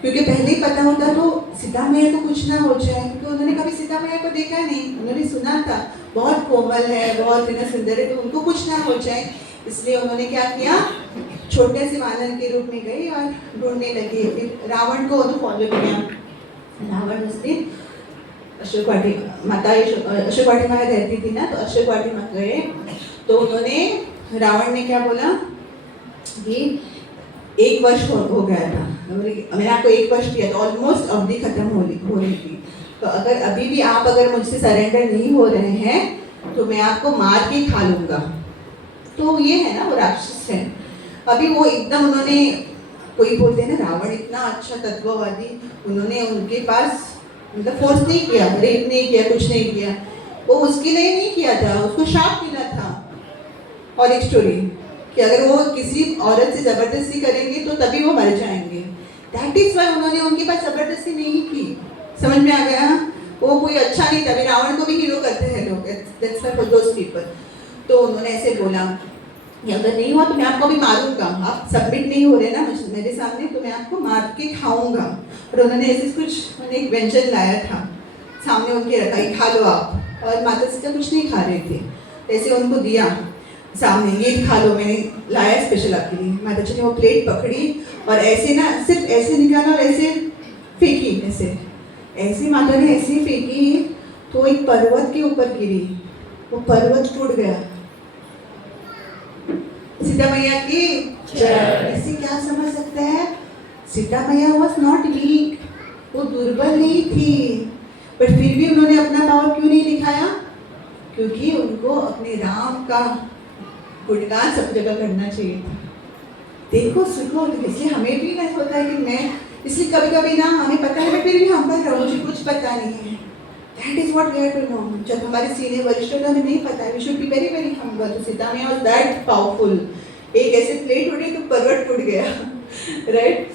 क्योंकि पहले ही पता होता तो सीता मैया को कुछ ना हो जाए, क्योंकि उन्होंने कभी सीता मैया को देखा नहीं, उन्होंने सुना था बहुत कोमल है, बहुत सुंदर है, तो उनको कुछ ना हो जाए, इसलिए उन्होंने क्या किया, छोटे से वानर के रूप में गए और ढूंढने लगे। फिर रावण को तो फॉलो किया। रावण उसने अशोक वाटी माता अशोक वाटिका में रहती थी ना, तो अशोक वाटिका में गए तो उन्होंने रावण ने क्या बोला कि 1 वर्ष हो गया था, मैंने आपको 1 वर्ष दिया था, ऑलमोस्ट अवधि खत्म हो रही थी, तो अभी भी आप अगर मुझसे सरेंडर नहीं हो रहे हैं तो मैं आपको मार के खा लूँगा। तो ये है ना, वो राक्षस है। अभी वो एकदम उन्होंने, कोई बोलते हैं ना रावण इतना अच्छा तत्ववादी, उन्होंने उनके पास मतलब फोर्स नहीं किया, रेप नहीं किया, कुछ नहीं किया, वो उसके लिए नहीं किया था, उसको शाप मिला था। और एक स्टोरी कि अगर वो किसी औरत से ज़बरदस्ती करेंगे तो तभी वो मर जाएंगे। दैट इज़ वाई उन्होंने उनके पास ज़बरदस्ती नहीं की। समझ में आ गया? वो कोई अच्छा नहीं था। अभी रावण को भी हीरो करते हैं लोग, that's why for those people. तो उन्होंने ऐसे बोला कि अगर नहीं हुआ तो मैं आपको भी मारूंगा, आप सबमिट नहीं हो रहे ना मेरे सामने, तो मैं आपको मार के खाऊंगा। और उन्होंने ऐसे कुछ एक व्यंजन लाया था, सामने उनके रखा, ये खा लो आप। और माता सीता कुछ नहीं खा रहे थे, ऐसे उनको दिया सामने, ये खा लो, मैंने लाया स्पेशल आपके लिए। माता जी ने वो प्लेट पकड़ी और ऐसे ना सिर्फ ऐसे निकाला और ऐसे फेंकी, ऐसे माता ने ऐसे फेंकी तो एक पर्वत के ऊपर गिरी, वो पर्वत टूट गया। सीता मैया की इससे क्या समझ सकते हैं? सीता मैया वॉज नॉट वीक, वो दुर्बल नहीं थी, बट फिर भी उन्होंने अपना पावर क्यों नहीं दिखाया? क्योंकि उनको अपने राम का गुणगान सब जगह करना चाहिए था। देखो सुनो, इसलिए हमें भी नहीं होता है कि मैं, इसलिए कभी कभी ना हमें पता है फिर भी हम पर मुझे कुछ पता नहीं है। That is what we have to know. जब हमारे सीनियर वरिष्ठ हमें नहीं पता है, we should be very very humble. तो सीता मैया वाज दैट पावरफुल, एक ऐसे प्लेट उठी तो पर्वत टूट गया, राइट।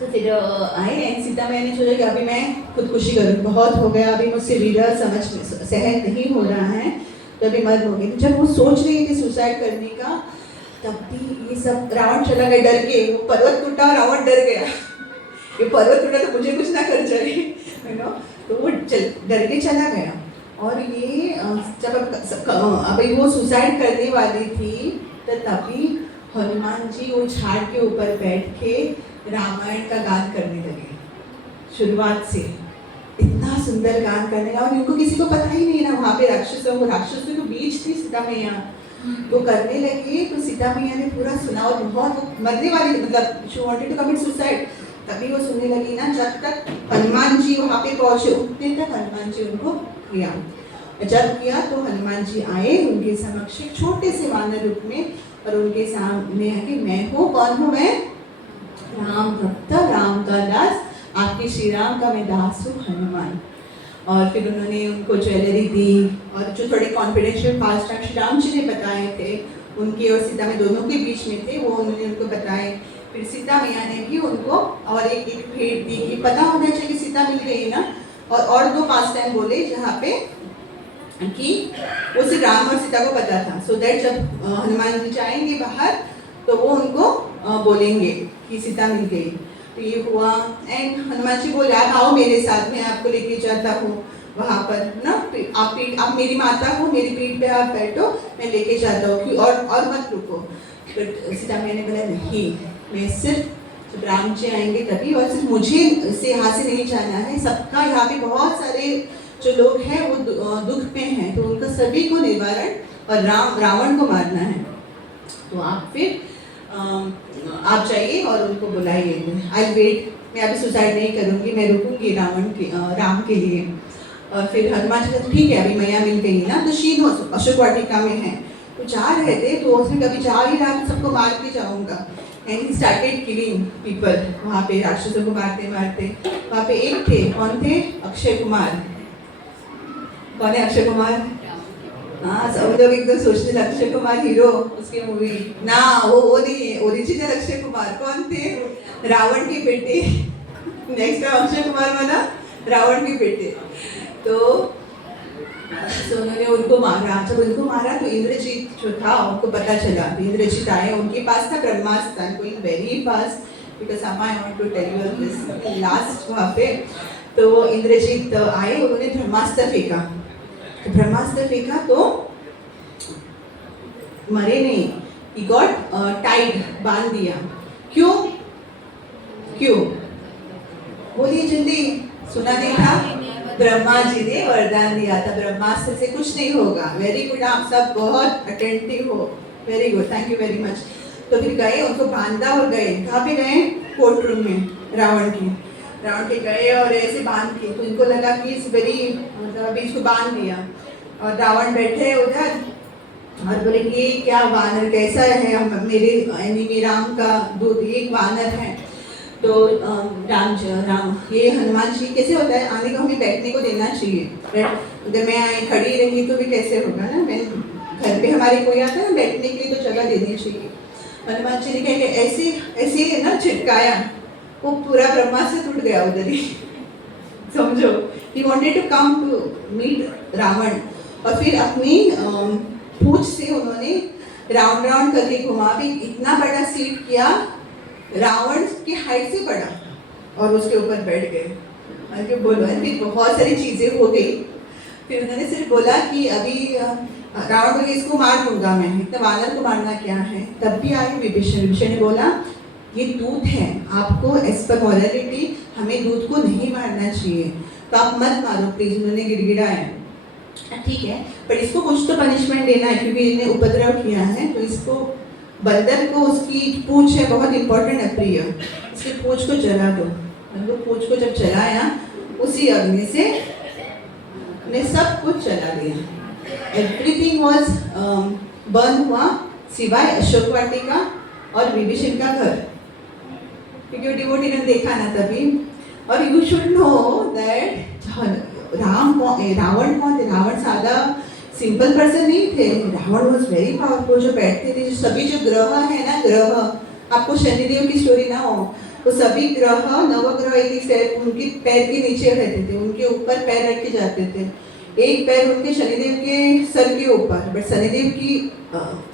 तो फिर आए एंड सीता मैया ने सोचा कि अभी मैं खुदकुशी करूँ, बहुत हो गया, अभी मुझसे वीरा समझ सहन नहीं हो रहा है, तो अभी मर्द हो गई। जब वो सोच रही थी सुसाइड करने का, तब भी ये सब रावण चला गया डर के। वो पर्वत टूटा, रावण डर गया, ये पर्वत टूटा तो मुझे कुछ ना कर जाए, यू नो। तो वो डर के चला गया। और ये जब अभी वो सुसाइड करने वाली थी, तो तभी हनुमान जी वो झाड़ के ऊपर बैठ के रामायण का गान करने लगे। शुरुआत से इतना सुंदर गान करने लगा, और इनको किसी को पता ही नहीं ना, वहाँ पे राक्षसों के बीच थी सीता मैया, वो करने लगी। तो सीता मैया ने पूरा सुना, और बहुत मरने वाली, मतलब she wanted to commit suicide, तभी वो सुनने लगी ना। जब तक हनुमान जी वहाँ पे पहुँचे, उतने तक हनुमान जी उनको किया। जब किया तो हनुमान जी आए उनके समक्ष छोटे से वानर रूप में, और उनके सामने है कि मैं हूँ, कौन हूँ मैं? राम भक्त, राम का दास, आपके श्री राम का मैं दास हूँ, हनुमान। और फिर उन्होंने उनको ज्वेलरी दी, और जो थोड़े confidential pastime Shri Ram ji ने बताए थे, उनके और सीता में दोनों के बीच में थे, वो उन्होंने उनको बताए। फिर सीता मैया ने भी उनको और एक भेंट दी कि पता होना चाहिए कि सीता मिल गई ना। और 2 पास्ट टाइम बोले जहाँ पे कि वो सिर्फ राम और सीता को पता था, सो दैट जब हनुमान जी जाएंगे बाहर तो वो उनको बोलेंगे कि सीता मिल गई। तो ये हुआ, एंड हनुमान जी बोले आप आओ मेरे साथ, मैं आपको लेके जाता हूँ वहाँ पर ना, आप मेरी माता हो, मेरी पीठ पे आप बैठो, मैं लेके जाता हूँ, और मत रुको। बट सीता मैया ने बोला नहीं, मैं सिर्फ जब राम जी आएंगे तभी, और सिर्फ मुझे से यहाँ से नहीं जाना है, सबका यहाँ पे बहुत सारे जो लोग हैं वो दुख में हैं, तो उनका सभी को निवारण, और रावण को मारना है। तो आप फिर आप जाइए और उनको बुलाइए, आई वेट, मैं अभी सुसाइड नहीं करूँगी, मैं रुकूंगी राम के लिए। और फिर हनुमान जी कहते ठीक है, अभी मैया मिल गई ना, तो शीन अशोक वाटिका में है, तो जा रहे थे, तो उसने कभी जा ही रहा तो सबको मार के जाऊँगा, and he started killing people. वहाँ पे राक्षसों को मारते मारते, वहाँ पे एक थे, कौन थे? अक्षय कुमार। कौन है अक्षय कुमार? हाँ, सब लोग एकदम सोचते थे अक्षय कुमार हीरो उसकी मूवी ना, वो नहीं है, ओरिजिनल अक्षय कुमार कौन थे? रावण के बेटे। नेक्स्ट टाइम अक्षय कुमार बना रावण के बेटे। तो उन्होंने उनको मारा। जब उनको मारा तो इंद्रजीत जो था उनको पता चला, तो इंद्रजीत आए, उनके पास था Brahmastra, going very fast, because I want to tell you this last. वहाँ पे तो इंद्रजीत आए, उन्होंने ब्रह्मास्त्र फेंका, तो ब्रह्मास्त्र फेंका तो मरे नहीं, he got tied, बांध दिया। क्यों? क्यों? बोलिए जल्दी, सुना नहीं था? ब्रह्मा जी ने वरदान दिया था, ब्रह्मास्त्र से कुछ नहीं होगा। वेरी गुड, आप सब बहुत अटेंटिव हो, very good, thank you very much. तो फिर गए, उनको बांधा और गए, कहाँ पे गए? कोर्ट रूम में, रावण के गए और ऐसे बांध के, तो इनको लगा कि इस वेरी, मतलब अभी इसको बांध दिया, और रावण बैठे उधर और बोले कि क्या वानर कैसा है, हम मेरे एनिमी राम का दूत, एक वानर है। तो राम ये हनुमान जी कैसे होता है, आने को हमें बैठने को देना चाहिए। अगर मैं खड़ी रही तो भी कैसे होगा ना, मैं घर पे हमारे कोई आता है ना बैठने के लिए तो जगह देनी चाहिए। हनुमान जी ने कहा ऐसे ऐसे ना छिटकाया, वो पूरा ब्रह्मास्त्र टूट गया उधर ही। समझो, he wanted to come to meet Ravan, और फिर अपनी पूंछ से उन्होंने राउंड राउंड करके घुमा भी, इतना बड़ा सीट किया, रावण की हाइट से बड़ा, और उसके ऊपर बैठ गए। बोलो, फिर बहुत सारी चीजें हो गई। फिर उन्होंने सिर्फ बोला कि अभी रावण को इसको मार दूंगा मैं, इतना वानर को मारना क्या है। तब भी आए विभीषण ने बोला ये दूत है, आपको एज पर मॉरलिटी हमें दूत को नहीं मारना चाहिए, तो आप मत मारो प्लीज। उन्होंने गिड़गिड़ाया, ठीक है, पर इसको कुछ तो पनिशमेंट देना है क्योंकि इसने उपद्रव किया है, तो इसको बंदर को उसकी पूंछ है बहुत इंपॉर्टेंट है, प्रिय, इसकी पूंछ को जला दो। तो पूंछ को जब जलाया, उसी अग्नि से ने सब कुछ जला दिया। एवरीथिंग वाज बर्न हुआ सिवाय अशोक वाटिका और विभीषण का घर, क्योंकि डिवोटी ने देखा ना तभी। और you should know that Ravan कौन थे? रावण सादा सिंपल पर्सन नहीं थे, रावण वाज वेरी पावरफुल। जो बैठते थे, सभी जो ग्रह है ना, ग्रह, आपको शनिदेव की स्टोरी ना हो, तो सभी ग्रह, नवग्रह एक उनके पैर के नीचे रहते थे, उनके ऊपर पैर रख के जाते थे। एक पैर उनके शनिदेव के सर के ऊपर, बट शनिदेव की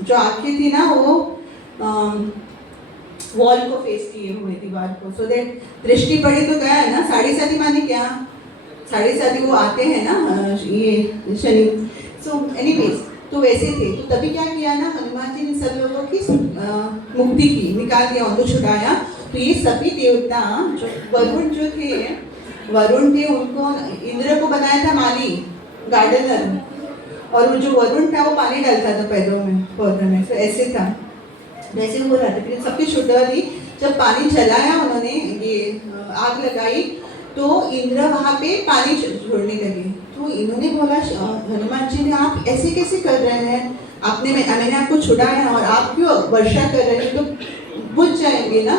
जो आंखें थी ना वो वॉल को फेस किए हुए, दीवार को, सो दैट दृष्टि पड़े तो गया है ना। साढ़े साथी माने क्या? साढ़े साथी वो आते हैं ना ये शनि। सो एनीवेज, तो वैसे थे। तो तभी क्या किया ना, हनुमान जी ने सब लोगों की मुक्ति की, निकाल दिया, उनको छुड़ाया। तो ये सभी देवता, जो वरुण जो थे, वरुण थे, उनको इंद्र को बनाया था माली, गार्डनर, और वो जो वरुण था वो पानी डालता था पैरों में, पौधों में, तो ऐसे था, वैसे हो रहा था। फिर सबकी छुट्टा दी, जब पानी जलाया उन्होंने, ये आग लगाई, तो इंद्र वहाँ पे पानी छोड़ने लगे। तो इन्होंने बोला हनुमान जी ने, आप ऐसे कैसे कर रहे हैं, मैंने आपको छुड़ाया और आप क्यों वर्षा कर रहे हैं, तो बुझ जाएंगे ना।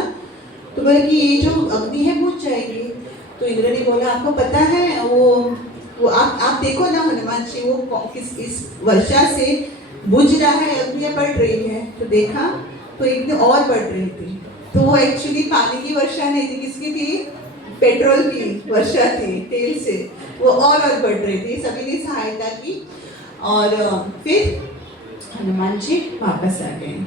तो बोले कि ये जो अग्नि है बुझ जाएगी। तो इंद्र ने बोला आपको पता है वो आप देखो ना हनुमान जी, वो इस वर्षा से बुझ रहा है, अग्नि बढ़ रही है। तो देखा तो एकदम और बढ़ रही थी। तो वो एक्चुअली पानी की वर्षा नहीं थी, किसकी थी? पेट्रोल की वर्षा थी, तेल से, वो और बढ़ रही थी। सभी ने सहायता की, और फिर हनुमान जी वापस आ गए।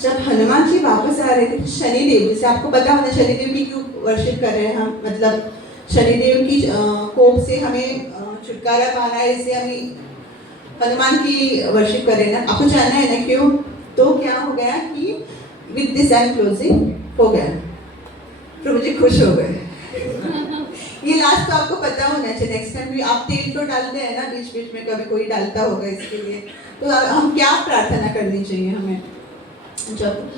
जब हनुमान जी वापस आ रहे थे, शनिदेव, जैसे आपको पता होना शनिदेव की क्यों वर्शिप कर रहे हैं हम, मतलब शनिदेव की कोप से हमें छुटकारा पाना है, इसलिए हमें हनुमान की वर्शिप कर रहे हैं ना। आपको जानना है ना क्यों? तो क्या हो गया कि with this I am closing, हो गया, तो मुझे खुश हो गए। ये लास्ट तो आपको पता होना चाहिए। नेक्स्ट टाइम भी आप तेल तो डालते हैं ना, बीच बीच में कभी कोई डालता होगा इसके लिए। तो हम क्या प्रार्थना करनी चाहिए हमें जब,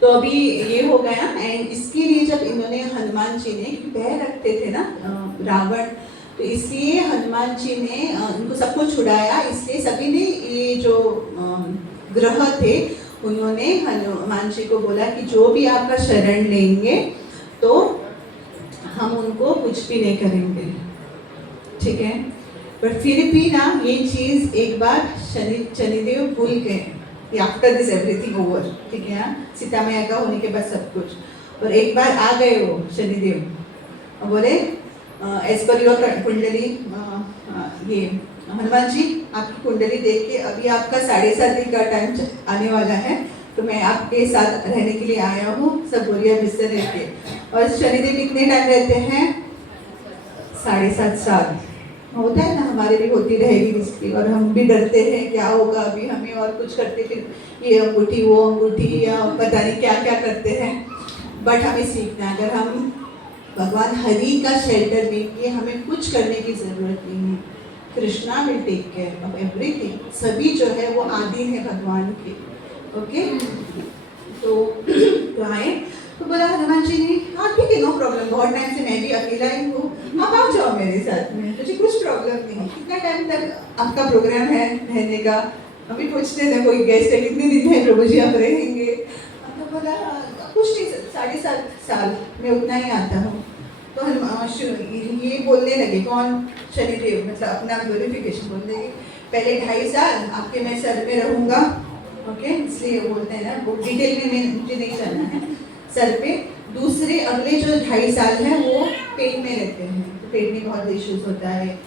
तो अभी ये हो गया। एंड इसके लिए जब इन्होंने हनुमान जी ने, पैर रखते थे ना रावण, तो इसलिए हनुमान जी ने उनको सबको छुड़ाया। इसलिए सभी ने, ये जो ग्रह थे, उन्होंने हनुमान जी को बोला कि जो भी आपका शरण लेंगे तो हम उनको कुछ भी नहीं करेंगे, ठीक है। पर फिर भी ना ये चीज़ एक बार शनिदेव भूल गए, आफ्टर दिस एवरीथिंग ओवर, ठीक है, सीता मैया का होने के बाद सब कुछ। और एक बार आ गए वो शनिदेव, बोले एज पर योर कुंडली, ये हनुमान जी आपकी कुंडली देख के अभी आपका 7:30 का टाइम आने वाला है, तो मैं आपके साथ रहने के लिए आया हूँ, सब बोलिए बिस्तर रह के। और शनिदेव कितने टाइम रहते हैं? 7:30 साल। होता है ना, हमारे भी होती रहेगी रिस्की, और हम भी डरते हैं क्या होगा अभी हमें, और कुछ करते फिर ये अंगूठी वो अंगूठी या पता नहीं क्या क्या करते हैं। बट हमें सीखना है, अगर हम भगवान हरि का शेल्टर लेंगे हमें कुछ करने की ज़रूरत नहीं है। Krishna will take care of everything. सभी जो है वो आदि है भगवान के। ओके, तो आए तो बोला हनुमान जी ने, हाँ ठीक है नो प्रॉब्लम, बहुत टाइम से मैं भी अकेला ही हूँ, आप आ जाओ मेरे साथ में, मुझे कुछ प्रॉब्लम नहीं। कितना टाइम तक आपका प्रोग्राम है रहने का? अभी पूछते थे कोई गेस्ट है, कितने दिन है प्रभु जी आप रहेंगे? तो बोला कुछ नहीं, 7.5 साल मैं उतना ही आता हूँ। तो हम ये बोलने लगे, कौन? शनिदेव, मतलब अपना ग्लोरिफिकेशन बोलने लगे, पहले 2.5 साल आपके मैं सर में रहूँगा। ओके, इसलिए बोलते हैं ना, वो डिटेल में मुझे नहीं जानना है, सर पे। दूसरे अगले जो 2.5 साल है वो पेट में रहते हैं, तो पेट में बहुत इश्यूज होता है।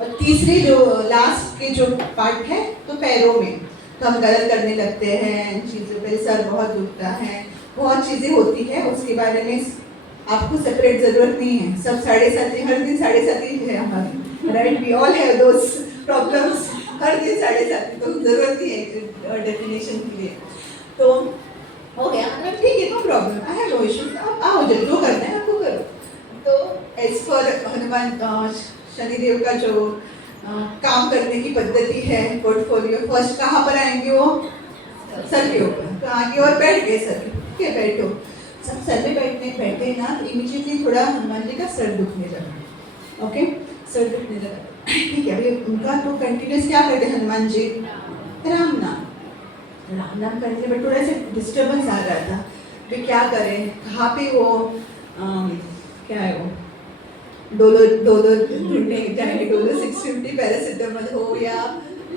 और तीसरे जो लास्ट के जो पार्ट है तो पैरों में, तो हम गलत करने लगते हैं चीज़ों पे, सर बहुत दुखता है, बहुत चीज़ें होती है, उसके बारे में आपको सेपरेट ज़रूरत नहीं है। सब 7.5 हर दिन 7.5 है हमारे, right? We all have those problems, हर दिन 7.5, तो ज़रूरत नहीं है डेफिनेशन के लिए। तो हो गया, मतलब ठीक है no problem, I have no issues, आप आओ जो करना है आपको करो। तो एज पर हनुमान शनिदेव का जो काम करने की पद्धति है, पोर्टफोलियो, फर्स्ट कहाँ पर आएंगे वो? सर के ऊपर। तो आगे और बैठ गए सर, ठीक है बैठो। सब सर में बैठे ना, तो इमीडिएटली थोड़ा हनुमान जी का सर दुखने लगा। ओके, सर दुखने लगा, ठीक है। अभी उनका तो कंटिन्यूस क्या करते हनुमान जी? राम नाम करने से, बट थोड़ा सा डिस्टर्बेंस आ रहा था, तो क्या करें, कहाँ पे वो क्या है वो डोलो ढूंढने जाएंगे, डोलो 650 पैरासिटामोल हो या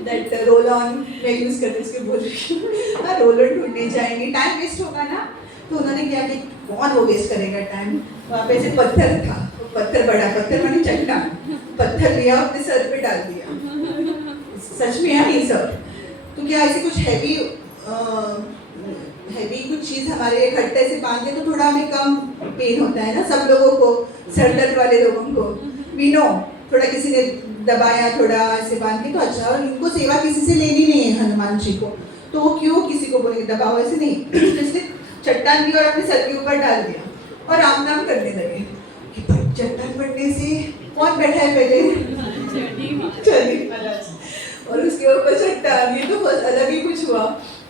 दैट रोल ऑन मैं यूज़ करते उसके बोल रही हूँ, हाँ रोलर ढूंढने जाएंगे, टाइम वेस्ट होगा ना। तो उन्होंने क्या कि कौन वो वेस्ट करेगा टाइम, वहाँ पे से पत्थर था, पत्थर बड़ा पत्थर मानी चट्टान, पत्थर लिया अपने सर पे डाल दिया। सच में यार ये सब, तो क्या ऐसे कुछ हैवी कुछ चीज़ हमारे खट्टे से बांधे तो थोड़ा हमें कम पेन होता है ना, सब लोगों को, सर दर्द वाले लोगों को वी नो, थोड़ा किसी ने दबाया थोड़ा ऐसे बांध के तो अच्छा। और इनको सेवा किसी से लेनी नहीं है हनुमान जी को, तो वो क्यों किसी को बोलेंगे दबाओ, ऐसे नहीं। इसलिए चट्टान ली और अपने सर के ऊपर डाल दिया और राम नाम करने लगे कि चट्टान पड़ने से कौन बैठा है पहले? चलिए महाराज, और उसके ऊपर चट्टान, ये तो बस अलग ही कुछ हुआ।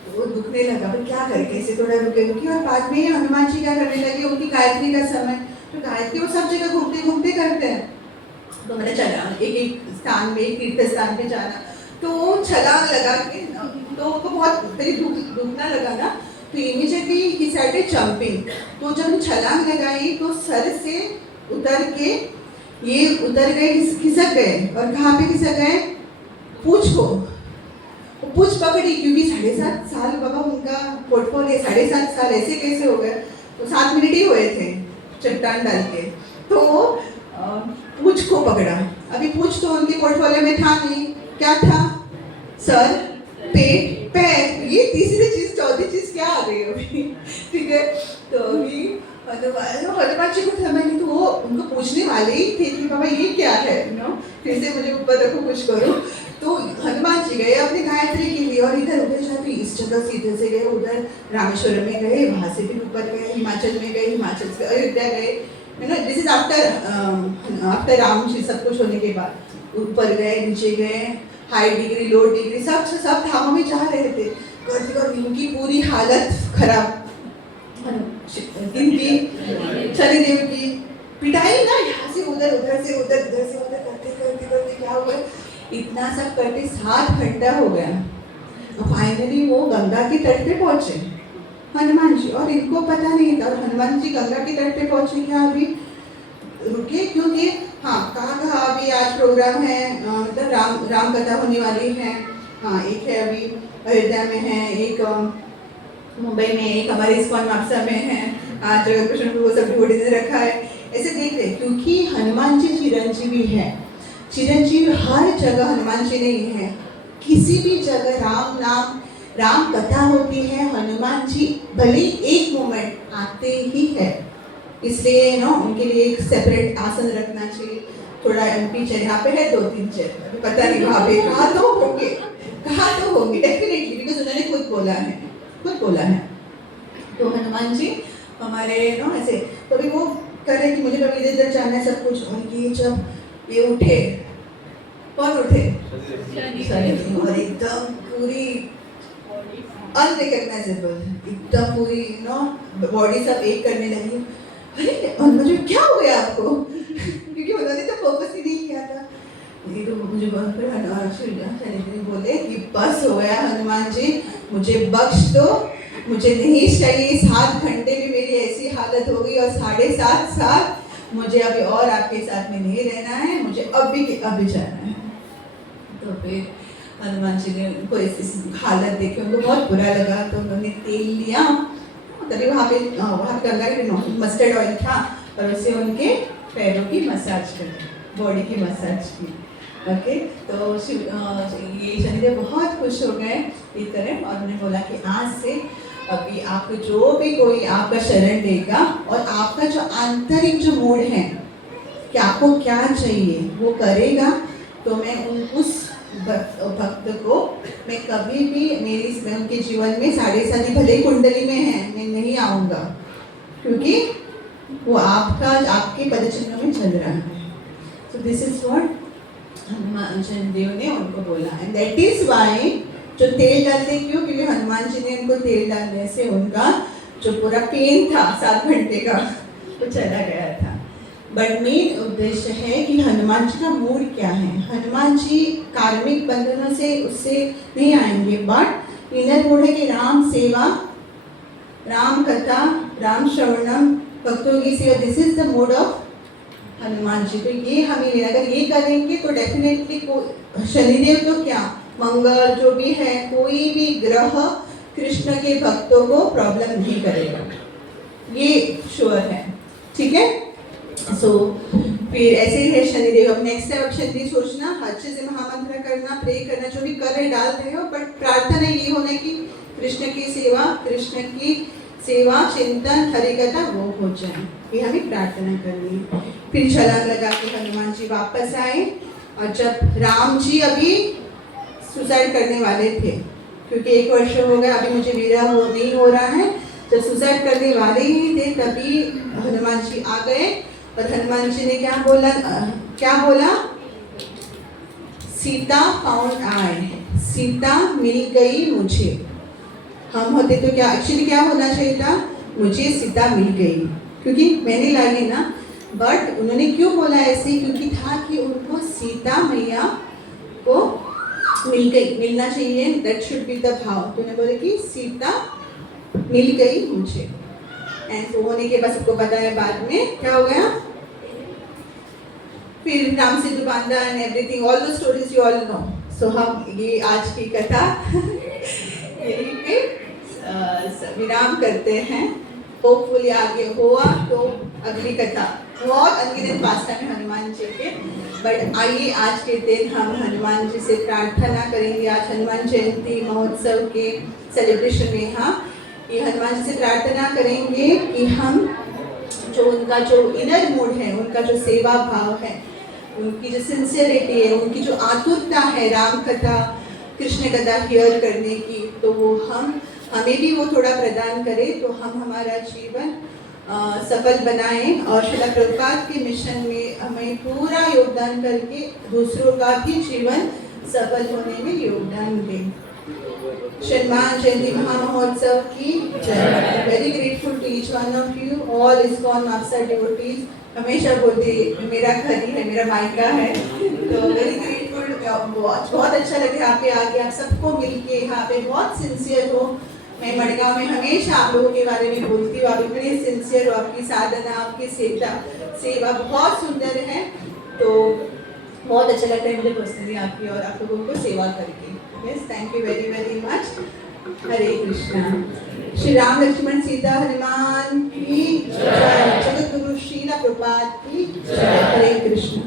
वो दुखने लगा, पर क्या करे, कैसे थोड़ा रुके रुकी। और बाद में हनुमान जी क्या करने लगे, उनकी गायत्री का समय, तो गायत्री वो सब जगह घूमते घूमते करते हैं। तो मैंने चला एक स्थान में, एक तीर्थ स्थान में जाना, तो छलांग लगा के, तो उनको बहुत दुखना लगा ना, तो इमीडिएटली ही स्टार्टेड जंपिंग। तो जब छलांग लगाई तो सर से उतर के ये उतर गए, खिसक गए, और कहाँ पे खिसक गए? पूछ को, पूछ पकड़ी, क्योंकि 7.5 साल बाबा उनका पोर्टफोलियो, 7.5 साल ऐसे कैसे हो गए? तो 7 मिनट ही हुए थे चट्टान डाल के, तो पूछ को पकड़ा। अभी पूछ तो उनके पोर्टफोलियो में था नहीं, क्या था? सर, पेट, पैर, ये तीसरी चीज, चौथी चीज क्या आ गई अभी? ठीक है, तो अभी हनुमान जी को समझ नहीं, तो वो उनको पूछने वाले ही थे कि बाबा ये क्या है, फिर से मुझे ऊपर रखो कुछ करो। तो हनुमान जी गए अपने गायत्री के लिए, और इधर उधर जाते, इस जगह से इधर से गए, उधर रामेश्वरम में गए, वहाँ से भी ऊपर गए, हिमाचल में गए, हिमाचल से अयोध्या गए, है ना। This is after Ram ji सब कुछ होने के बाद ऊपर गए, नीचे गए, हाई डिग्री लो डिग्री सब धामों में जा रहे थे, करते करते उनकी पूरी हालत खराब। इनकी शनिदेव की पिटाई ना, यहाँ से उधर, उधर से उधर, इधर से उधर, करते करते करते क्या हुआ, इतना सब करके 7 घंटा हो गया। फाइनली वो गंगा के तट पे पहुंचे हनुमान जी, और इनको पता नहीं था। और हनुमान जी गंगा के तट पे पहुंचे, क्या अभी रुके, क्योंकि हाँ कहा अभी आज प्रोग्राम है, मतलब राम कथा होने वाली है। हाँ, एक है अभी अयोध्या में है, एक मुंबई में, एक हमारे इस्कॉन मापसा में है, आज जगत कृष्ण को वो सब डिवोटी ने रखा है। ऐसे देख रहे, क्योंकि हनुमान जी चिरंजीवी है, चिरंजीवी हर जगह हनुमान जी नहीं है, किसी भी जगह राम नाम, राम कथा होती है, हनुमान जी भले एक मोमेंट आते ही है, इसलिए उनके लिए एक सेपरेट आसन रखना चाहिए। थोड़ा पीछे यहाँ पे है 2-3 चेयर, अभी पता नहीं वहाँ पे कहाँ तो होंगे डेफिनेटली, बिकॉज उन्होंने खुद बोला है। तो हनुमान जी हमारे नो ऐसे, तो अभी वो कर रहे कि मुझे कभी इधर इधर जाना है सब कुछ, और ये जब ये उठे, कौन उठे? शनि। और एकदम पूरी अनरिकग्नाइजेबल, एकदम पूरी बॉडी सब एक करने लगी। अरे मुझे क्या हो गया आपको? क्योंकि उन्होंने तो फोकस ही नहीं किया था। ये तो मुझे शनि बोले कि बस हो गया हनुमान जी, मुझे बख्श दो, मुझे नहीं चाहिए 7 घंटे में मेरी ऐसी हालत हो गई, और 7.5 साल मुझे अभी और आपके साथ में नहीं रहना है, मुझे अभी जाना है। तो फिर हनुमान जी ने उनको ऐसी हालत देखी, उनको बहुत बुरा लगा, तो उन्होंने तेल लिया, तभी वहाँ पे गंगा के मस्टर्ड ऑयल था, और उससे उनके पैरों की मसाज करी, बॉडी की मसाज की। ओके, तो ये शनिदेव बहुत खुश हो गए इस तरह, और उन्होंने बोला कि आज से अभी आपको जो भी कोई आपका शरण देगा, और आपका जो आंतरिक जो मूड है कि आपको क्या चाहिए वो करेगा, तो मैं उस भक्त को मैं कभी भी मैं उनके जीवन में 7.5 भले कुंडली में है, मैं नहीं आऊँगा, क्योंकि वो आपके पदचिन्हों में चल रहा है। So this is what Hanuman देव ने उनको बोला, एंड दैट इज वाई जो तेल डालते क्यों, क्योंकि हनुमान जी ने उनको तेल डालने से उनका जो पूरा पेन था 7 घंटे का वो चला गया था। बट मेन उद्देश्य है कि हनुमान जी का मूड क्या है। हनुमान जी कार्मिक बंधनों से उससे नहीं आएंगे, बट इनर मूड है कि राम सेवा, राम कथा, राम श्रवणम, भक्तों की सेवा, this is the mood of Hanuman ji. तो ये हमें अगर ये करेंगे तो डेफिनेटली शनिदेव तो क्या, मंगल जो भी है, कोई भी ग्रह कृष्ण के भक्तों को प्रॉब्लम नहीं करेगा, ये श्योर है। ठीक है, सो फिर ऐसे ही है शनिदेव। अब नेक्स्ट टाइम शनि सोचना, अच्छे से महामंत्र करना, प्रे करना, जो भी कर रहे डाल रहे हो, बट प्रार्थना ये होना कि कृष्ण की सेवा चिंतन हरिकथा वो हो जाए, ये हमें प्रार्थना करनी है। फिर छलांग लगा के हनुमान जी वापस आए, और जब राम जी अभी सुसाइड करने वाले थे, क्योंकि 1 वर्ष हो गया, अभी मुझे विरह नहीं हो रहा है, जब सुसाइड करने वाले ही थे तभी हनुमान जी आ गए, और हनुमान जी ने क्या बोला? सीता फाउंड आई, सीता मिल गई मुझे। हम होते तो क्या एक्चुअली क्या होना चाहिए था? मुझे सीता मिल गई, क्योंकि मैंने लाई ना, बट उन्होंने क्यों बोला ऐसे? क्योंकि था कि उनको सीता मैया को मिलना चाहिए, दैट शुड बी द भाव। तो उन्होंने बोला कि सीता मिल गई मुझे, एंड तो होने के बाद सबको पता है बाद में क्या हो गया। फिर राम सेतु बांधा and everything, all the stories you all know. So हम ये आज की कथा यही पे विराम करते हैं। होपफुली आगे हुआ तो अगली कथा बहुत अनगिनत पास्ता में हनुमान जी के, बट आइए आज के दिन हम हनुमान जी से प्रार्थना करेंगे। आज हनुमान जयंती महोत्सव के सेलिब्रेशन में ये हनुमान जी से प्रार्थना करेंगे कि हम जो उनका जो इनर मूड है, उनका जो सेवा भाव है, उनकी जो सिंसियरिटी है, उनकी जो आतुरता है राम कथा कृष्ण कथा हियर करने की, तो वो हमें भी वो थोड़ा प्रदान करे, तो हम हमारा जीवन सफल बनाएं, और श्रील प्रभुपाद के मिशन में हमें पूरा योगदान करके दूसरों का भी जीवन सफल होने में योगदान दें। हनुमान जयंती महामहोत्सव की जय। Very grateful to each one of you, all ISKCON master devotees. हमेशा बोलते मेरा घर ही है, मेरा मायका है, तो वेरी ग्रेटफुल। बहुत अच्छा लगे यहाँ पे आके, आप सबको मिलके यहाँ पे बहुत सिंसियर हो। मैं मडगांव में हमेशा आप लोगों के बारे में बोलती हूँ, आप इतने सिंसियर हो, आपकी साधना, आपकी सेवा बहुत सुंदर है, तो बहुत अच्छा लगता है मुझे पर्सनली आपकी और आप लोगों को सेवा करके। Yes, thank you very very much. Hare Krishna. Shri Ram Lakshman Sita Hanuman की जय। जगत गुरु श्रील प्रभुपाद की जय। हरे कृष्ण।